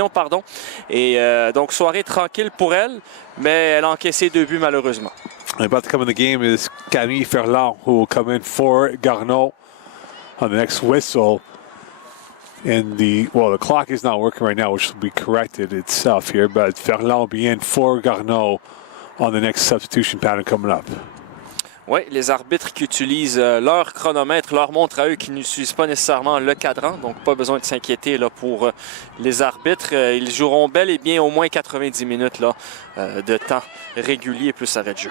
pardon. Et donc, soirée tranquille pour elle, mais elle a encaissé 2 buts malheureusement. About to come in the game is Camille Ferland, who will come in for Garneau on the next whistle. And the clock is not working right now, which will be corrected itself here, but Ferland will be in for Garneau on the next substitution pattern coming up. Oui, les arbitres qui utilisent leur chronomètre, leur montre à eux, qui n'utilisent pas nécessairement le cadran, donc pas besoin de s'inquiéter là, pour les arbitres. Ils joueront bel et bien au moins 90 minutes là, de temps régulier plus arrêt de jeu.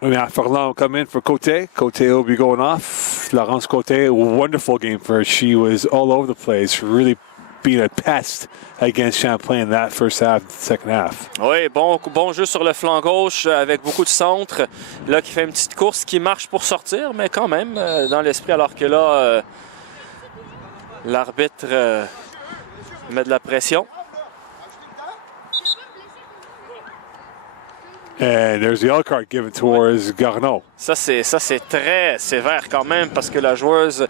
Now Ferland will come in for Côté. Côté will be going off. Florence Côté, wonderful game for her. She was all over the place, really being a pest against Champlain in that first half, second half. Oui, bon jeu sur le flanc gauche avec beaucoup de centre. Là, qui fait une petite course qui marche pour sortir, mais quand même dans l'esprit, alors que là, l'arbitre met de la pression. And there's the yellow card given towards Garneau. Ça, c'est très sévère quand même parce que la joueuse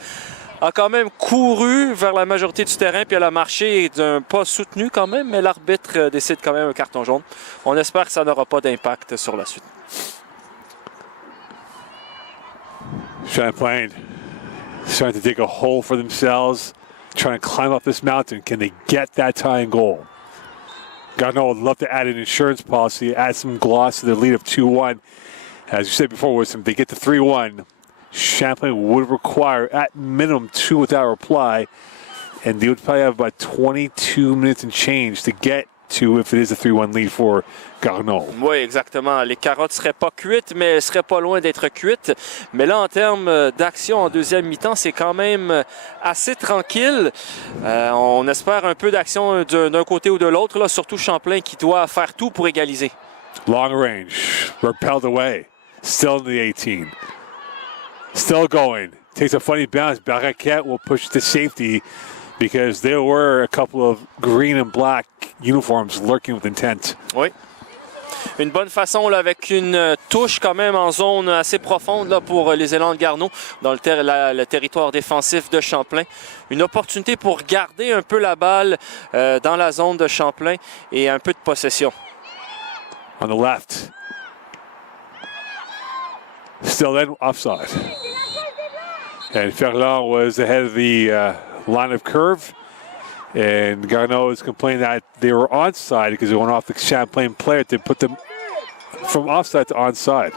a quand même couru vers la majorité du terrain puis elle a marché d'un pas soutenu quand même, mais l'arbitre décide quand même un carton jaune. On espère que ça n'aura pas d'impact sur la suite. Champlain starting to dig a hole for themselves, trying to climb up this mountain. Can they get that tying goal? Garneau would love to add an insurance policy, add some gloss to their lead of 2-1. As you said before, if they get to 3-1, Champlain would require at minimum 2 without reply, and they would probably have about 22 minutes and change to get to if it is a 3-1 lead for Garneau. Oui, exactement. Les carottes ne seraient pas cuites, mais elles ne seraient pas loin d'être cuites. Mais là, en termes d'action en deuxième mi-temps, c'est quand même assez tranquille. On espère un peu d'action d'un côté ou de l'autre, là, surtout Champlain qui doit faire tout pour égaliser. Long range, repelled away, still in the 18. Still going, takes a funny bounce. Barakat will push to safety because there were a couple of green and black uniforms lurking with intent. Oui. Une bonne façon là, avec une touche quand même en zone assez profonde là, pour les élans de Garneau dans le territoire défensif de Champlain. Une opportunité pour garder un peu la balle dans la zone de Champlain et un peu de possession. On the left. Still then offside. And Ferland was ahead of the line of curve. And Garneau is complaining that they were onside because they went off the Champlain player to put them from offside to onside.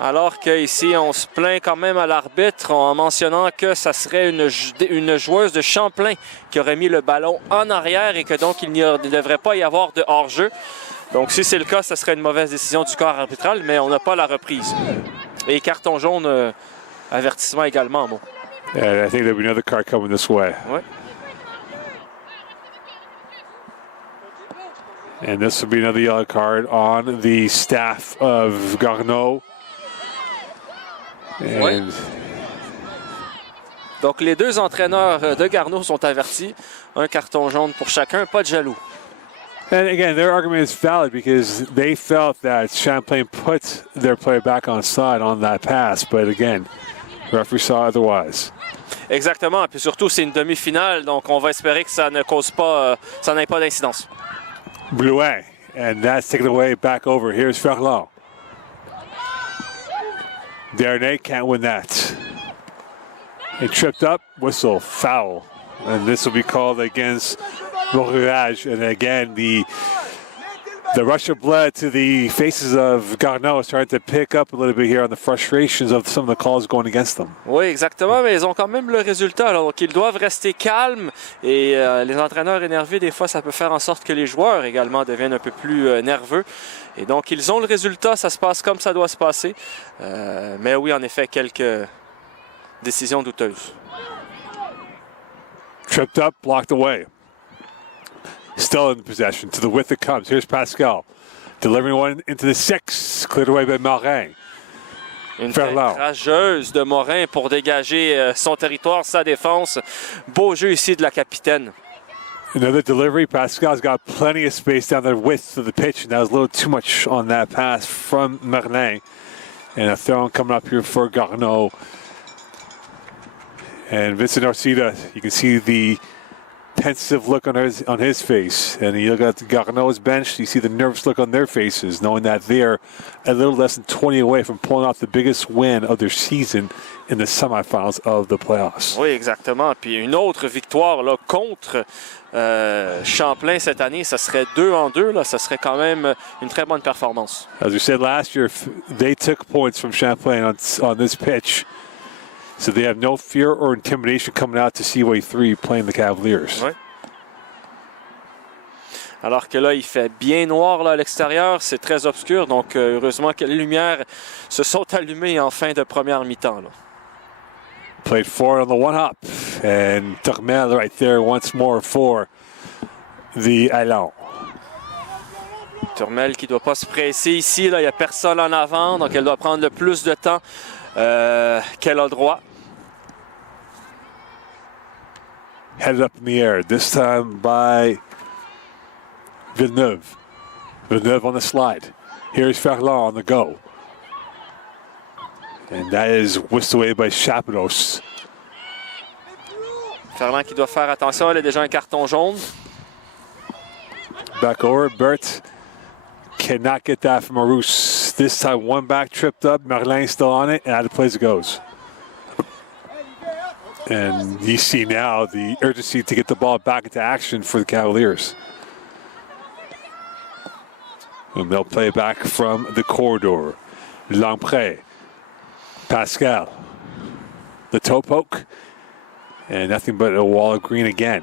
Alors qu'ici, on se plaint quand même à l'arbitre en mentionnant que ça serait une joueuse de Champlain qui aurait mis le ballon en arrière et que donc il ne devrait pas y avoir de hors-jeu. Donc si c'est le cas, ça serait une mauvaise décision du corps arbitral, mais on n'a pas la reprise. Et carton jaune, avertissement également, bon. And I think there'll be another card coming this way. Ouais. And this will be another yellow card on the staff of Garneau. And ouais. Donc les deux entraîneurs de Garneau sont avertis. Un carton jaune pour chacun, pas de jaloux. And again, their argument is valid because they felt that Champlain put their player back on side on that pass. But again, the referee saw otherwise. Exactement. Puis surtout, c'est une demi-finale, donc on va espérer que ça ne cause pas, ça n'ait pas d'incidence. Blouet, and that's taken away back over. Here's Ferland. Garneau can't win that. It tripped up, whistle, foul. And this will be called against Mourage. And again, the rush of blood to the faces of Garneau is starting to pick up a little bit here on the frustrations of some of the calls going against them. Oui, exactement, mais ils ont quand même le résultat. Là. Donc, ils doivent rester calmes. Et les entraîneurs énervés, des fois, ça peut faire en sorte que les joueurs également deviennent un peu plus nerveux. Et donc, ils ont le résultat. Ça se passe comme ça doit se passer. Mais oui, en effet, quelques décisions douteuses. Tripped up, blocked away. Still in possession. To the width it comes. Here's Pascal. Delivering one into the 6. Cleared away by Morin. Une tête rageuse de Morin pour dégager son territoire, sa défense. Beau jeu ici de la capitaine. Another delivery. Pascal's got plenty of space down the width of the pitch, and that was a little too much on that pass from Merlin. And a throw coming up here for Garneau. And Vincent Arcida, you can see the pensive look on his face. And you look at Garneau's bench, you see the nervous look on their faces, knowing that they're a little less than 20 away from pulling off the biggest win of their season in the semifinals of the playoffs. Oui, exactement. Puis une autre victoire là, contre Champlain cette année, ça serait 2-2. Là, ça serait quand même une très bonne performance. As we said last year, they took points from Champlain on this pitch. So they have no fear or intimidation coming out to Seaway 3 playing the Cavaliers. Oui. Alors que là, il fait bien noir là, à l'extérieur, c'est très obscur. Donc, heureusement que les lumières se sont allumées en fin de première mi-temps. Là. Played forward on the one-hop. And Turmel right there once more for the Allons. Turmel qui ne doit pas se presser ici. Là, il n'y a personne en avant, donc elle doit prendre le plus de temps qu'elle a droit. Headed up in the air, this time by Villeneuve. Villeneuve on the slide. Here's Ferland on the go. And that is whisked away by Chaperos. Ferland qui doit faire attention, elle a déjà un carton jaune. Back over, Bert cannot get that from Arus. This time one back tripped up, Marlin still on it, and out of place it goes. And you see now the urgency to get the ball back into action for the Cavaliers. And they'll play back from the corridor. Lamprey, Pascal, the toe poke, and nothing but a wall of green again.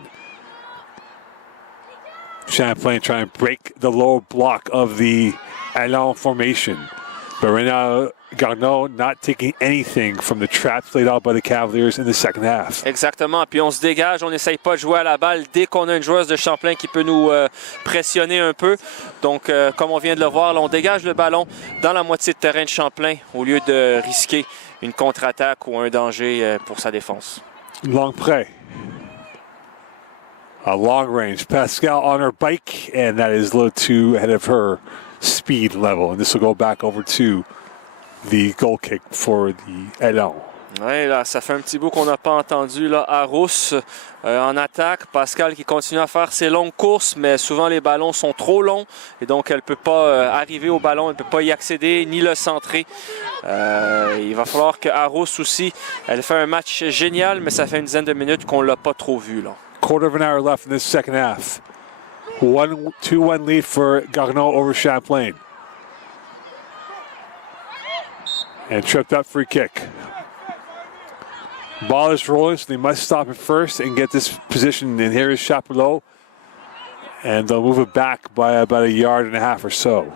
Champlain trying to break the lower block of the Allons formation. But right now, Garneau not taking anything from the traps laid out by the Cavaliers in the second half. Exactement. Puis on se dégage, on n'essaye pas de jouer à la balle dès qu'on a une joueuse de Champlain qui peut nous pressionner un peu. Donc, comme on vient de le voir, là, on dégage le ballon dans la moitié de terrain de Champlain au lieu de risquer une contre-attaque ou un danger pour sa défense. Long prey. A long range. Pascal on her bike, and that is a little too ahead of her speed level. And this will go back over to the goal kick for the Allons. Oui, là, ça fait un petit bout qu'on n'a pas entendu là, Arus en attaque. Pascal qui continue à faire ses longues courses, mais souvent les ballons sont trop longs et donc elle ne peut pas arriver au ballon, elle ne peut pas y accéder ni le centrer. Il va falloir que Arus aussi, elle fait un match génial, mais ça fait une dizaine de minutes qu'on ne l'a pas trop vu. Là. Quarter of an hour left in this second half. 2-1 lead for Garneau over Champlain. And tripped up free kick. Ball is rolling, so they must stop it first and get this position. And here is Chapelot. And they'll move it back by about 1.5 yards or so.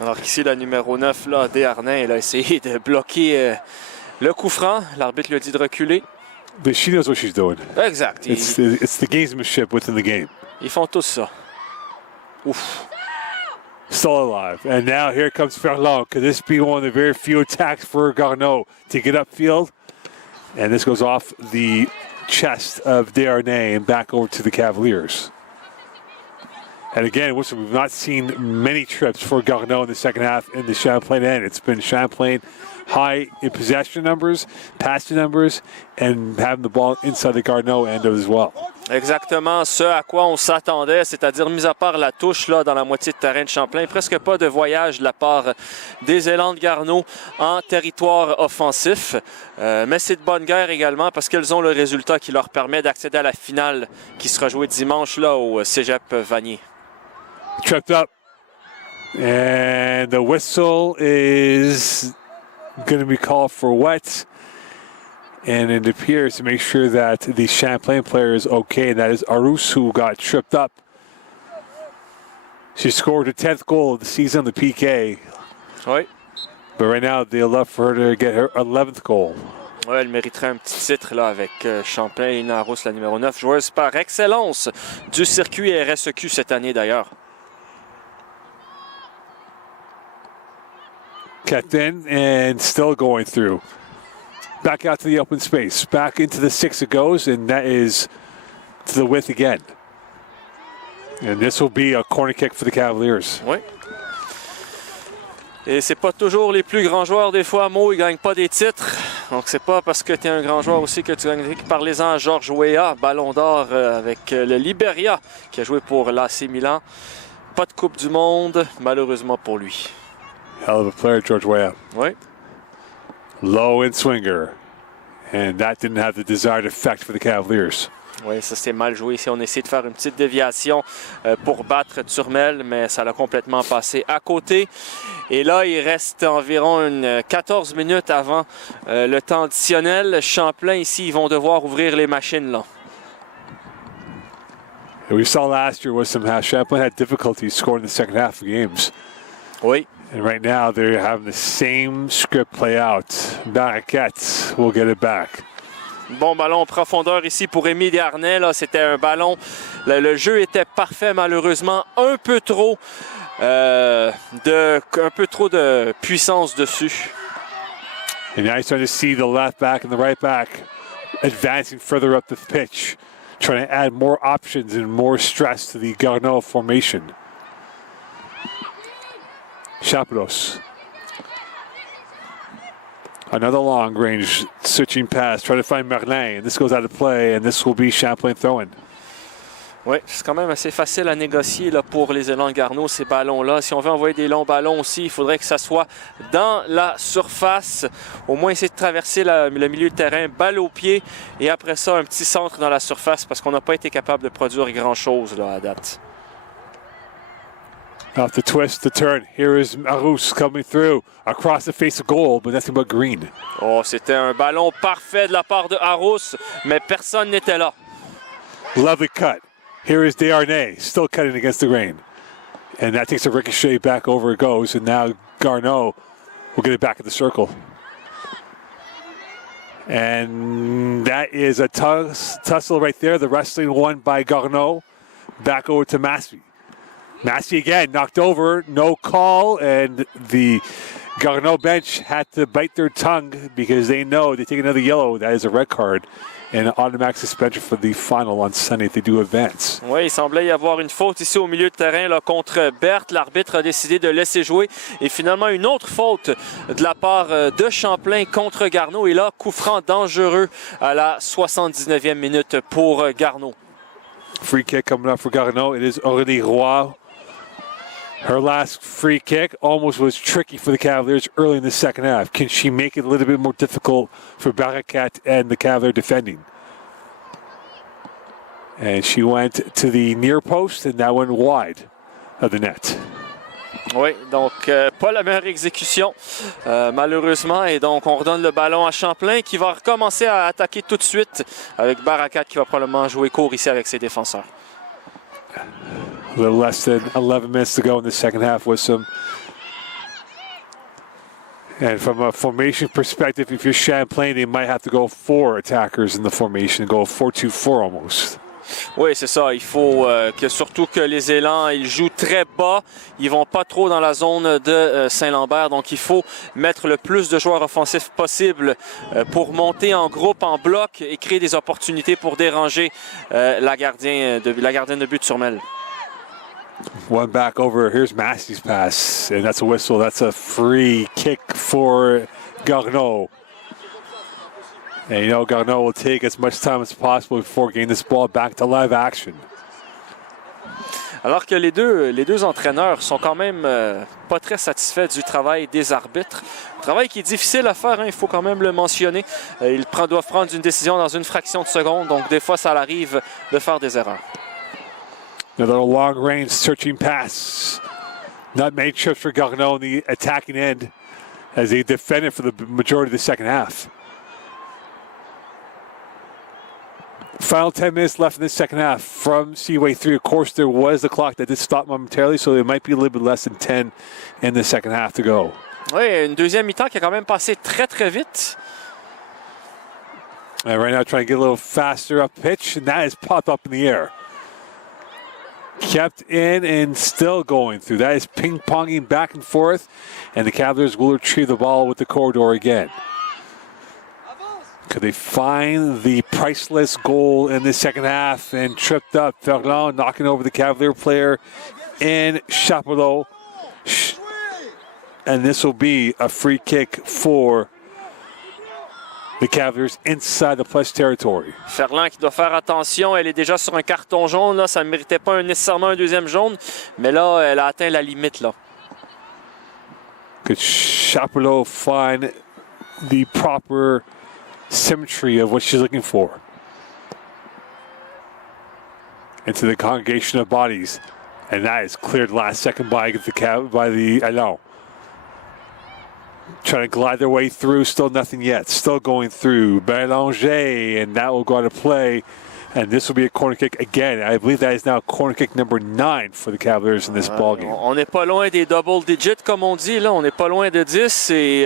Alors ici, la numéro 9, là, Desharnais, elle a essayé de bloquer le coup franc. L'arbitre lui a dit de reculer. But she knows what she's doing. Exact. It's the gamesmanship within the game. Ils font tous ça. Ouf. Still alive. And now here comes Ferland. Could this be one of the very few attacks for Garneau to get upfield? And this goes off the chest of Desharnais and back over to the Cavaliers. And again, we've not seen many trips for Garneau in the second half in the Champlain end. It's been Champlain high in possession numbers, passing numbers, and having the ball inside the Garneau end as well. Exactement ce à quoi on s'attendait, c'est-à-dire mis à part la touche là, dans la moitié de terrain de Champlain, presque pas de voyage de la part des élans de Garneau en territoire offensif. Mais c'est de bonne guerre également parce qu'elles ont le résultat qui leur permet d'accéder à la finale qui sera jouée dimanche là, au Cégep Vanier. Tripped up. And the whistle is going to be called for wet. And it appears to make sure that the Champlain player is okay. And that is Arus, who got tripped up. She scored her 10th goal of the season on the PK. Oui. But right now, they'll love for her to get her 11th goal. Oui, elle mériterait un petit titre là, avec Champlain et Arus, la numéro 9, joueuse par excellence du circuit RSEQ cette année d'ailleurs. Kept in and still going through. Back out to the open space. Back into the 6 it goes, and that is to the width again. And this will be a corner kick for the Cavaliers. Oui. Et c'est pas toujours les plus grands joueurs, des fois, Mo, ils gagnent pas des titres. Donc c'est pas parce que tu es un grand joueur aussi que tu gagnes des titres. Parlez-en à Georges Weah, ballon d'or avec le Liberia, qui a joué pour l'AC Milan. Pas de Coupe du Monde, malheureusement pour lui. Hell of a player, George Weah. Oui. Low and swinger. And that didn't have the desired effect for the Cavaliers. Oui, ça c'était mal joué ici. On a essayé de faire une petite déviation pour battre Turmel, mais ça l'a complètement passé à côté. Et là, il reste environ 14 minutes avant le temps additionnel. Champlain, ici, ils vont devoir ouvrir les machines là. We saw last year was somehow Champlain had difficulty scoring the second half of games. Oui. And right now they're having the same script play out. Barraquette will get it back. Bon ballon en profondeur ici pour Rémi Garneau. C'était un ballon. Le jeu était parfait, malheureusement. Un peu trop de puissance dessus. And now you're starting to see the left back and the right back advancing further up the pitch, trying to add more options and more stress to the Garneau formation. Chaperos. Another long range switching pass, trying to find Merlin, and this goes out of play, and this will be Champlain throwing. Oui, c'est quand même assez facile à négocier là, pour les élans de Garneau, ces ballons-là. Si on veut envoyer des longs ballons aussi, il faudrait que ça soit dans la surface. Au moins essayer de traverser le milieu de terrain, balle au pied, et après ça, un petit centre dans la surface, parce qu'on n'a pas été capable de produire grand-chose là, à date. Off the twist, the turn. Here is Arus coming through across the face of goal, but nothing but green. Oh, c'était un ballon parfait de la part de Arus, mais personne n'était là. Lovely cut. Here is Desharnais, still cutting against the grain. And that takes a ricochet back over it goes, and now Garneau will get it back in the circle. And that is a tussle right there. The wrestling won by Garneau. Back over to Massey. Massey again, knocked over, no call, and the Garneau bench had to bite their tongue because they know they take another yellow, that is a red card, and an automatic suspension for the final on Sunday if they do advance. Oui, il semblait y avoir une faute ici au milieu de terrain là, contre Berthe. L'arbitre a décidé de laisser jouer. Et finalement, une autre faute de la part de Champlain contre Garneau. Et là, coup franc dangereux à la 79e minute pour Garneau. Free kick coming up for Garneau. It is Aurélie Roy. Her last free kick almost was tricky for the Cavaliers early in the second half. Can she make it a little bit more difficult for Barraquette and the Cavalier defending? And she went to the near post, and that went wide of the net. Oui, donc pas la meilleure exécution, malheureusement. Et donc, on redonne le ballon à Champlain qui va recommencer à attaquer tout de suite avec Barraquette qui va probablement jouer court ici avec ses défenseurs. A little less than 11 minutes to go in the second half with some. And from a formation perspective, if you're Champlain, they might have to go 4 attackers in the formation, go 4-2-4 almost. Oui, c'est ça. Il faut surtout que les élans, ils jouent très bas. Ils vont pas trop dans la zone de St-Lambert. Donc, il faut mettre le plus de joueurs offensifs possible pour monter en groupe, en bloc et créer des opportunités pour déranger la gardienne de but Turmel. One back over. Here's Massey's pass, and that's a whistle. That's a free kick for Garneau. And you know Garneau will take as much time as possible before getting this ball back to live action. Alors que les deux entraîneurs sont quand même pas très satisfaits du travail des arbitres. Un travail qui est difficile à faire, hein, il faut quand même le mentionner. Ils doivent prendre une décision dans une fraction de seconde, donc des fois ça arrive de faire des erreurs. Another long-range searching pass. Not many trips for Garneau in the attacking end as they defended for the majority of the second half. Final 10 minutes left in the second half from Seaway 3. Of course, there was the clock that did stop momentarily, so there might be a little bit less than 10 in the second half to go. Oui, une deuxième mi-temps qui a quand même passé très, très vite. And right now trying to get a little faster up pitch, and that is popped up in the air. Kept in and still going through. That is ping-ponging back and forth, and the Cavaliers will retrieve the ball with the corridor again. Could they find the priceless goal in the second half? And tripped up. Ferland knocking over the Cavalier player in Chapelot. And this will be a free kick for the Cavaliers inside the plus territory. Ferland qui doit faire attention, elle est déjà sur un carton jaune, là, ça ne méritait pas nécessairement un deuxième jaune, mais là, elle a atteint la limite. Là. Could Chapelot find the proper symmetry of what she's looking for? Into the congregation of bodies, and that is cleared last second by the Allon. Trying to glide their way through, still nothing yet. Still going through. Bélanger, and that will go out of play. And this will be a corner kick again. I believe that is now corner kick number 9 for the Cavaliers in this ballgame. On n'est pas loin des double digits, comme on dit. Là. On n'est pas loin de 10 et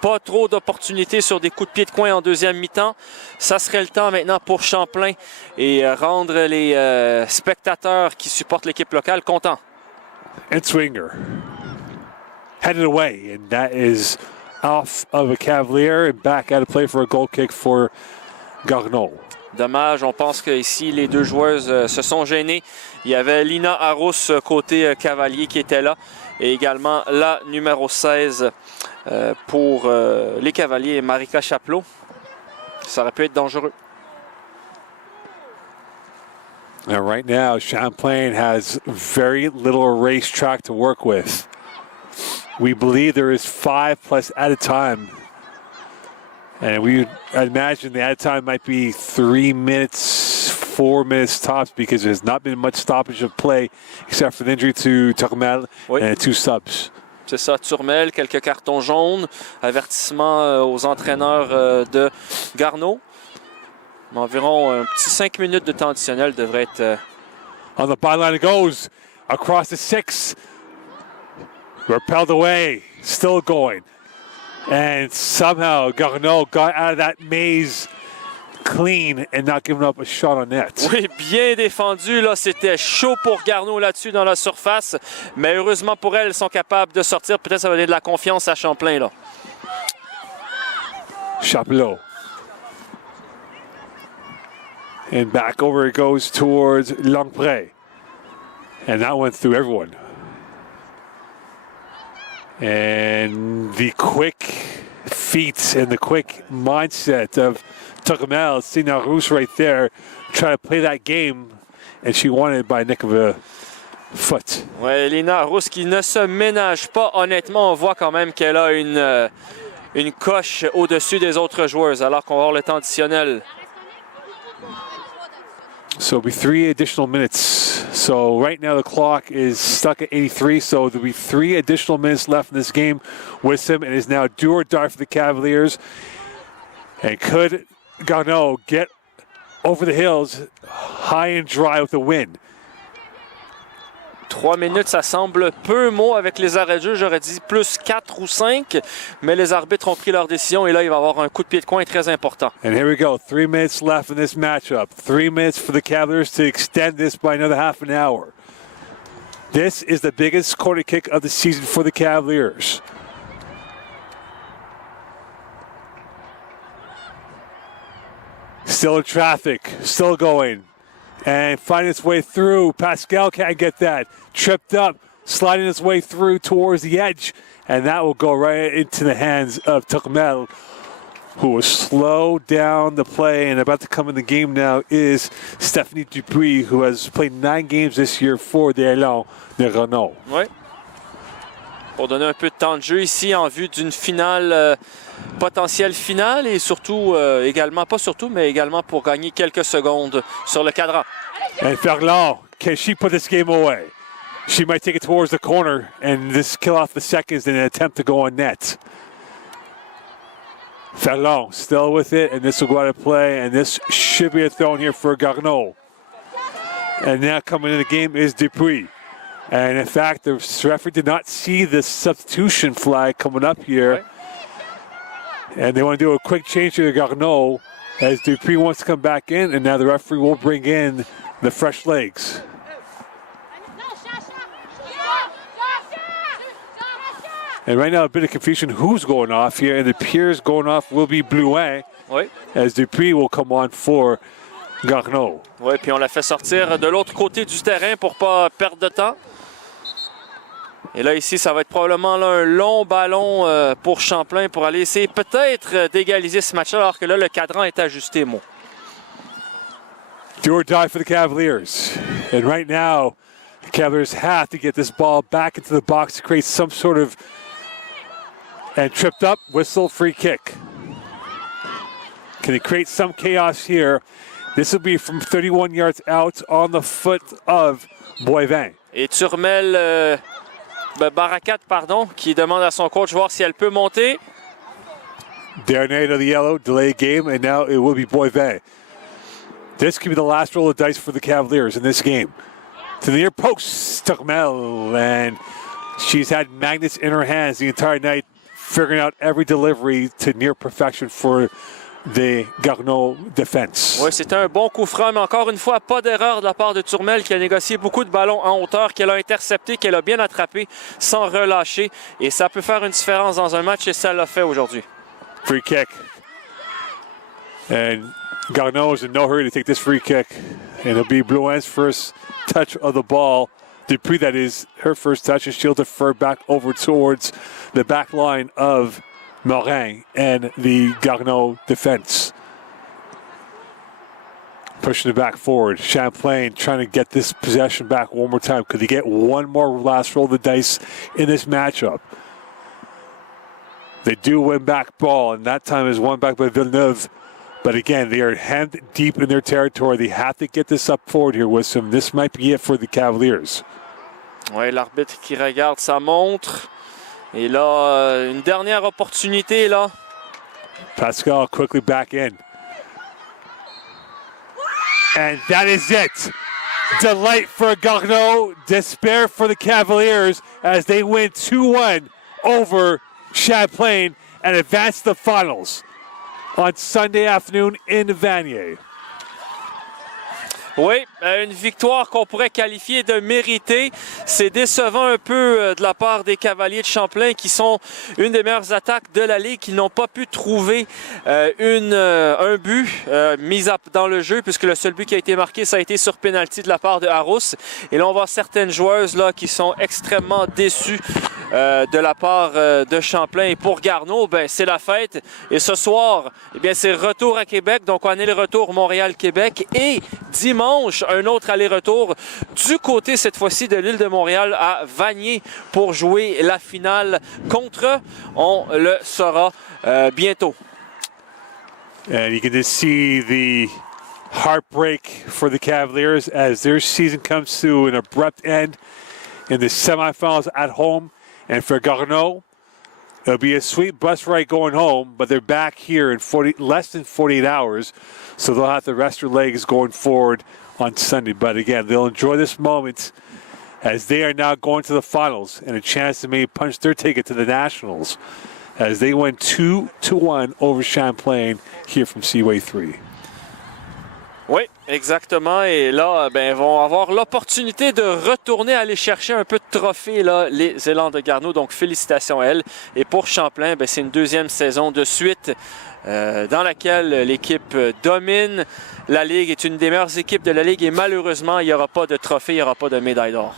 pas trop d'opportunités sur des coups de pied de coin en deuxième mi-temps. Ça serait le temps maintenant pour Champlain et rendre les spectateurs qui supportent l'équipe locale contents. And Swinger. Headed away, and that is off of a Cavalier and back out of play for a goal kick for Garneau. Dommage, on pense qu'ici les deux joueuses se sont gênées. Il y avait Lina Arous côté Cavalier qui était là et également la numéro 16 pour les Cavaliers, Marika Chapelot. Ça aurait pu être dangereux. And right now, Champlain has very little racetrack to work with. We believe there is 5 plus added time. And we imagine the added time might be 3 minutes, 4 minutes tops because there's not been much stoppage of play except for the injury to Turmel and 2 subs. C'est ça, Turmel, quelques cartons jaunes, avertissement aux entraîneurs de Garneau. Environ un petit 5 minutes de temps additionnel devrait être... On the byline it goes, across the 6. Repelled away, still going. And somehow Garneau got out of that maze clean and not giving up a shot on net. Oui, bien défendu. Là, c'était chaud pour Garneau là-dessus dans la surface. Mais heureusement pour elles, elles sont capables de sortir. Peut-être ça va donner de la confiance à Champlain. Là. Chapelot. And back over it goes towards Longpré. And that went through everyone. And the quick feet and the quick mindset of Tuckamel, seeing Arous right there, trying to play that game, and she won it by a nick of a foot. Ouais, Lina Arous qui ne se ménage pas. Honnêtement, on voit quand même qu'elle a une coche au-dessus des autres joueuses, alors qu'on va avoir le temps additionnel. So it'll be 3 additional minutes. So right now the clock is stuck at 83. So there'll be 3 additional minutes left in this game. Wissam, it is now do or die for the Cavaliers. And could Garneau get over the hills high and dry with the win? 3 minutes, ça semble peu. Moi, avec les arrêts de jeu, j'aurais dit plus 4 ou 5. Mais les arbitres ont pris leur décision et là, il va y avoir un coup de pied de coin très important. And here we go. 3 minutes left in this matchup. 3 minutes for the Cavaliers to extend this by another half an hour. This is the biggest corner kick of the season for the Cavaliers. Still in traffic. Still going. And finding its way through. Pascal can't get that. Tripped up, sliding its way through towards the edge. And that will go right into the hands of Tucmel, who will slow down the play. And about to come in the game now is Stephanie Dupuis, who has played 9 games this year for the Élan de Renault. Oui. Pour donner un peu de temps de jeu ici en vue d'une finale, potentielle finale et surtout, également, pas surtout, mais également pour gagner quelques secondes sur le cadran. And Ferland, can she put this game away? She might take it towards the corner and this kill off the seconds in an attempt to go on net. Ferland still with it, and this will go out of play, and this should be a throw here for Garneau. And now coming in the game is Dupuis. And in fact, the referee did not see the substitution flag coming up here. And they want to do a quick change to Garneau as Dupuis wants to come back in, and now the referee will bring in the fresh legs. And right now, a bit of confusion who's going off here. And it appears going off will be Blouin, Oui. as Dupuis will come on for Garneau. Oui, puis on l'a fait sortir de l'autre côté du terrain pour pas perdre de temps. Et là, ici, ça va être probablement là, un long ballon pour Champlain pour aller essayer peut-être d'égaliser ce match-là, alors que là, le cadran est ajusté, Mo. Do or die for the Cavaliers. And right now, the Cavaliers have to get this ball back into the box to create some sort of... And tripped up, whistle, free kick. Can he create some chaos here? This will be from 31 yards out on the foot of Boivin. Et Turmel, Barakat, pardon, qui demande à son coach voir si elle peut monter. Garneau to the yellow, delay game, and now it will be Boivin. This could be the last roll of dice for the Cavaliers in this game. To the near post, Turmel, and she's had magnets in her hands the entire night, figuring out every delivery to near perfection for the Garneau defense. Oui, c'était un bon coup franc, mais encore une fois, pas d'erreur de la part de Turmel qui a négocié beaucoup de ballons en hauteur, qu'elle a intercepté, qu'elle a bien attrapé sans relâcher. Et ça peut faire une différence dans un match et ça l'a fait aujourd'hui. Free kick. And Garneau is in no hurry to take this free kick. And it'll be Blouin's first touch of the ball. Dupuis, that is her first touch, and she'll defer back over towards the back line of Morin and the Garneau defense. Pushing it back forward. Champlain trying to get this possession back one more time. Could he get one more last roll of the dice in this matchup? They do win back ball, and that time is won back by Villeneuve. But again, they are hemmed deep in their territory. They have to get this up forward here with some. This might be it for the Cavaliers. Oui, l'arbitre qui regarde sa montre. Et là, une dernière opportunité, là. Pascal quickly back in. And that is it. Delight for Garneau, despair for the Cavaliers as they win 2-1 over Champlain and advance to the finals on Sunday afternoon in Vanier. Oui, une victoire qu'on pourrait qualifier de méritée. C'est décevant un peu de la part des Cavaliers de Champlain qui sont une des meilleures attaques de la Ligue, qui n'ont pas pu trouver un but mis dans le jeu, puisque le seul but qui a été marqué, ça a été sur pénalty de la part de Harous. Et là, on voit certaines joueuses là, qui sont extrêmement déçues de la part de Champlain. Et pour Garneau, ben, c'est la fête. Et ce soir, eh bien, c'est retour à Québec. Donc, on est le retour Montréal-Québec. Et dimanche, un autre aller-retour du côté, cette fois-ci, de l'île de Montréal à Vanier pour jouer la finale contre eux. On le saura bientôt. And you can just see the heartbreak for the Cavaliers as their season comes to an abrupt end in the semifinals at home. And for Garneau, it'll be a sweet bus ride going home, but they're back here in less than 48 hours, so they'll have to rest their legs going forward on Sunday. But again, they'll enjoy this moment as they are now going to the finals and a chance to maybe punch their ticket to the Nationals as they win 2-1 over Champlain here from Seaway 3. Oui, exactement. Et là, ben, ils vont avoir l'opportunité de retourner aller chercher un peu de trophée, là, les élans de Garneau. Donc, félicitations à elle. Et pour Champlain, ben, c'est une deuxième saison de suite dans laquelle l'équipe domine. La Ligue est une des meilleures équipes de la Ligue et malheureusement, il n'y aura pas de trophée, il n'y aura pas de médaille d'or.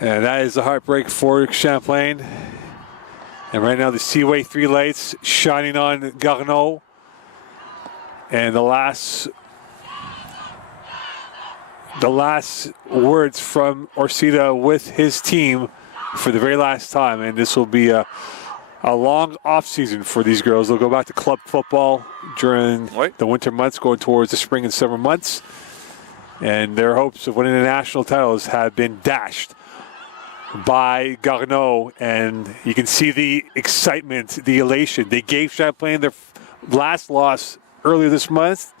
And that is the heartbreak for Champlain. And right now, the Seaway 3 lights shining on Garneau. And the last words from Orsita with his team for the very last time. And this will be a long off season for these girls. They'll go back to club football during the winter months, going towards the spring and summer months. And their hopes of winning the national titles have been dashed by Garneau. And you can see the excitement, the elation. They gave Champlain their last loss earlier this month.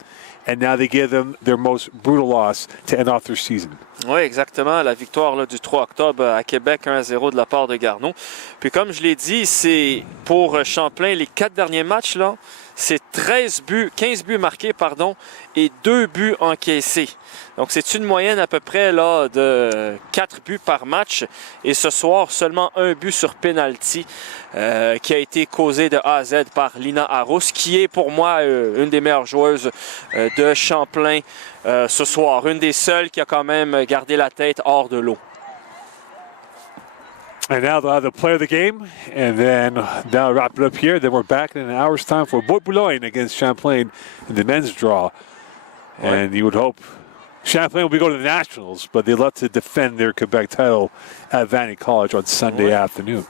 And now they give them their most brutal loss to end off their season. Oui, exactement. La victoire là, du 3 octobre à Québec, 1-0 de la part de Garneau. Puis comme je l'ai dit, c'est pour Champlain, les 4 derniers matchs, là, c'est 15 buts marqués, pardon, et 2 buts encaissés. Donc c'est une moyenne à peu près là, de 4 buts par match. Et ce soir, seulement un but sur penalty qui a été causé de A à Z par Lina Arous, qui est pour moi une des meilleures joueuses de Champlain ce soir. Une des seules qui a quand même gardé la tête hors de l'eau. And now they'll have the play of the game, and then that'll wrap it up here. Then we're back in an hour's time for Bois-Boulogne against Champlain in the men's draw. And you would hope Champlain will be going to the Nationals, but they'd love to defend their Quebec title at Vanier College on Sunday afternoon.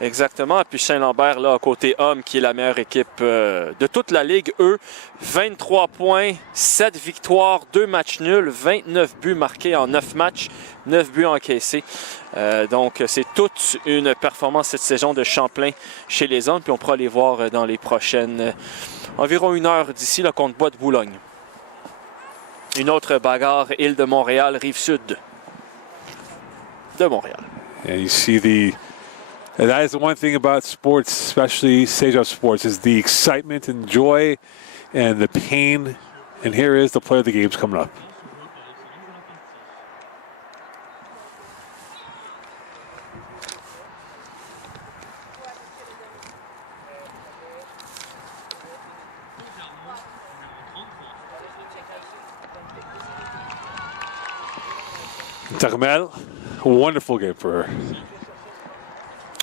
Exactement. Puis St-Lambert, là, côté homme, qui est la meilleure équipe de toute la Ligue, eux, 23 points, 7 victoires, 2 matchs nuls, 29 buts marqués en 9 matchs, 9 buts encaissés. Donc, c'est toute une performance cette saison de Champlain chez les hommes. Puis on pourra les voir dans les prochaines, environ 1 heure d'ici, là, contre Bois-de-Boulogne. Une autre bagarre, île de Montréal, Rive-Sud de Montréal. And you see and that is the one thing about sports, especially stage-up sports, is the excitement and joy and the pain. And here is the play of the games coming up. Carmel, wonderful game for her.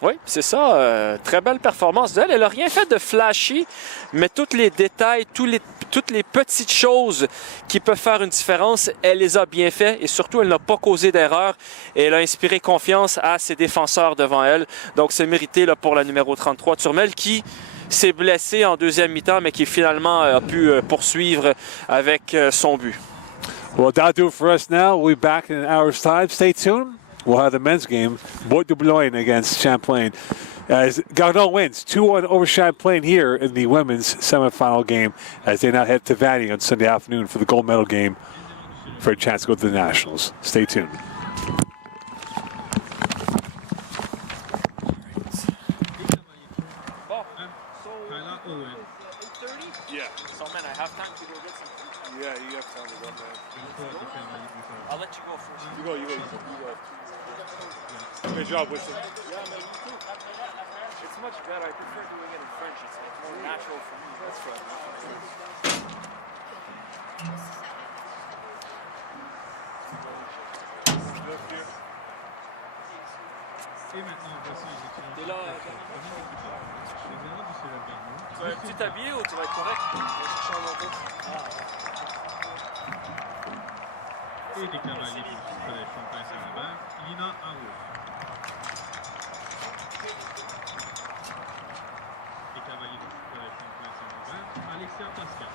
Oui, c'est ça. Très belle performance d'elle. Elle n'a rien fait de flashy, mais tous les détails, toutes les petites choses qui peuvent faire une différence, elle les a bien fait et surtout, elle n'a pas causé d'erreur et elle a inspiré confiance à ses défenseurs devant elle. Donc, c'est mérité là, pour la numéro 33, Turmel, qui s'est blessée en deuxième mi-temps, mais qui finalement a pu poursuivre avec son but. Well, that'll do it for us now. We'll be back in an hour's time. Stay tuned. We'll have the men's game, Bois-de-Boulogne against Champlain. As Garneau wins 2-1 over Champlain here in the women's semifinal game as they now head to Vanier on Sunday afternoon for the gold medal game for a chance to go to the Nationals. Stay tuned. Yeah. So, man, I have time to go get some food. Yeah, you have time to go, man. I'll let you go first. You go. Good job, Winston. Yeah, man, you too. It's much better. I prefer doing it in French. It's like more natural for me. That's right. Et là, tu vas être habillé ou tu vas être correct? Je vais chercher un autre. Et des cavaliers pour le collège Champlain St-Lambert, Lina Arous. Des cavaliers pour le collège Champlain St-Lambert, Alexia Pascal.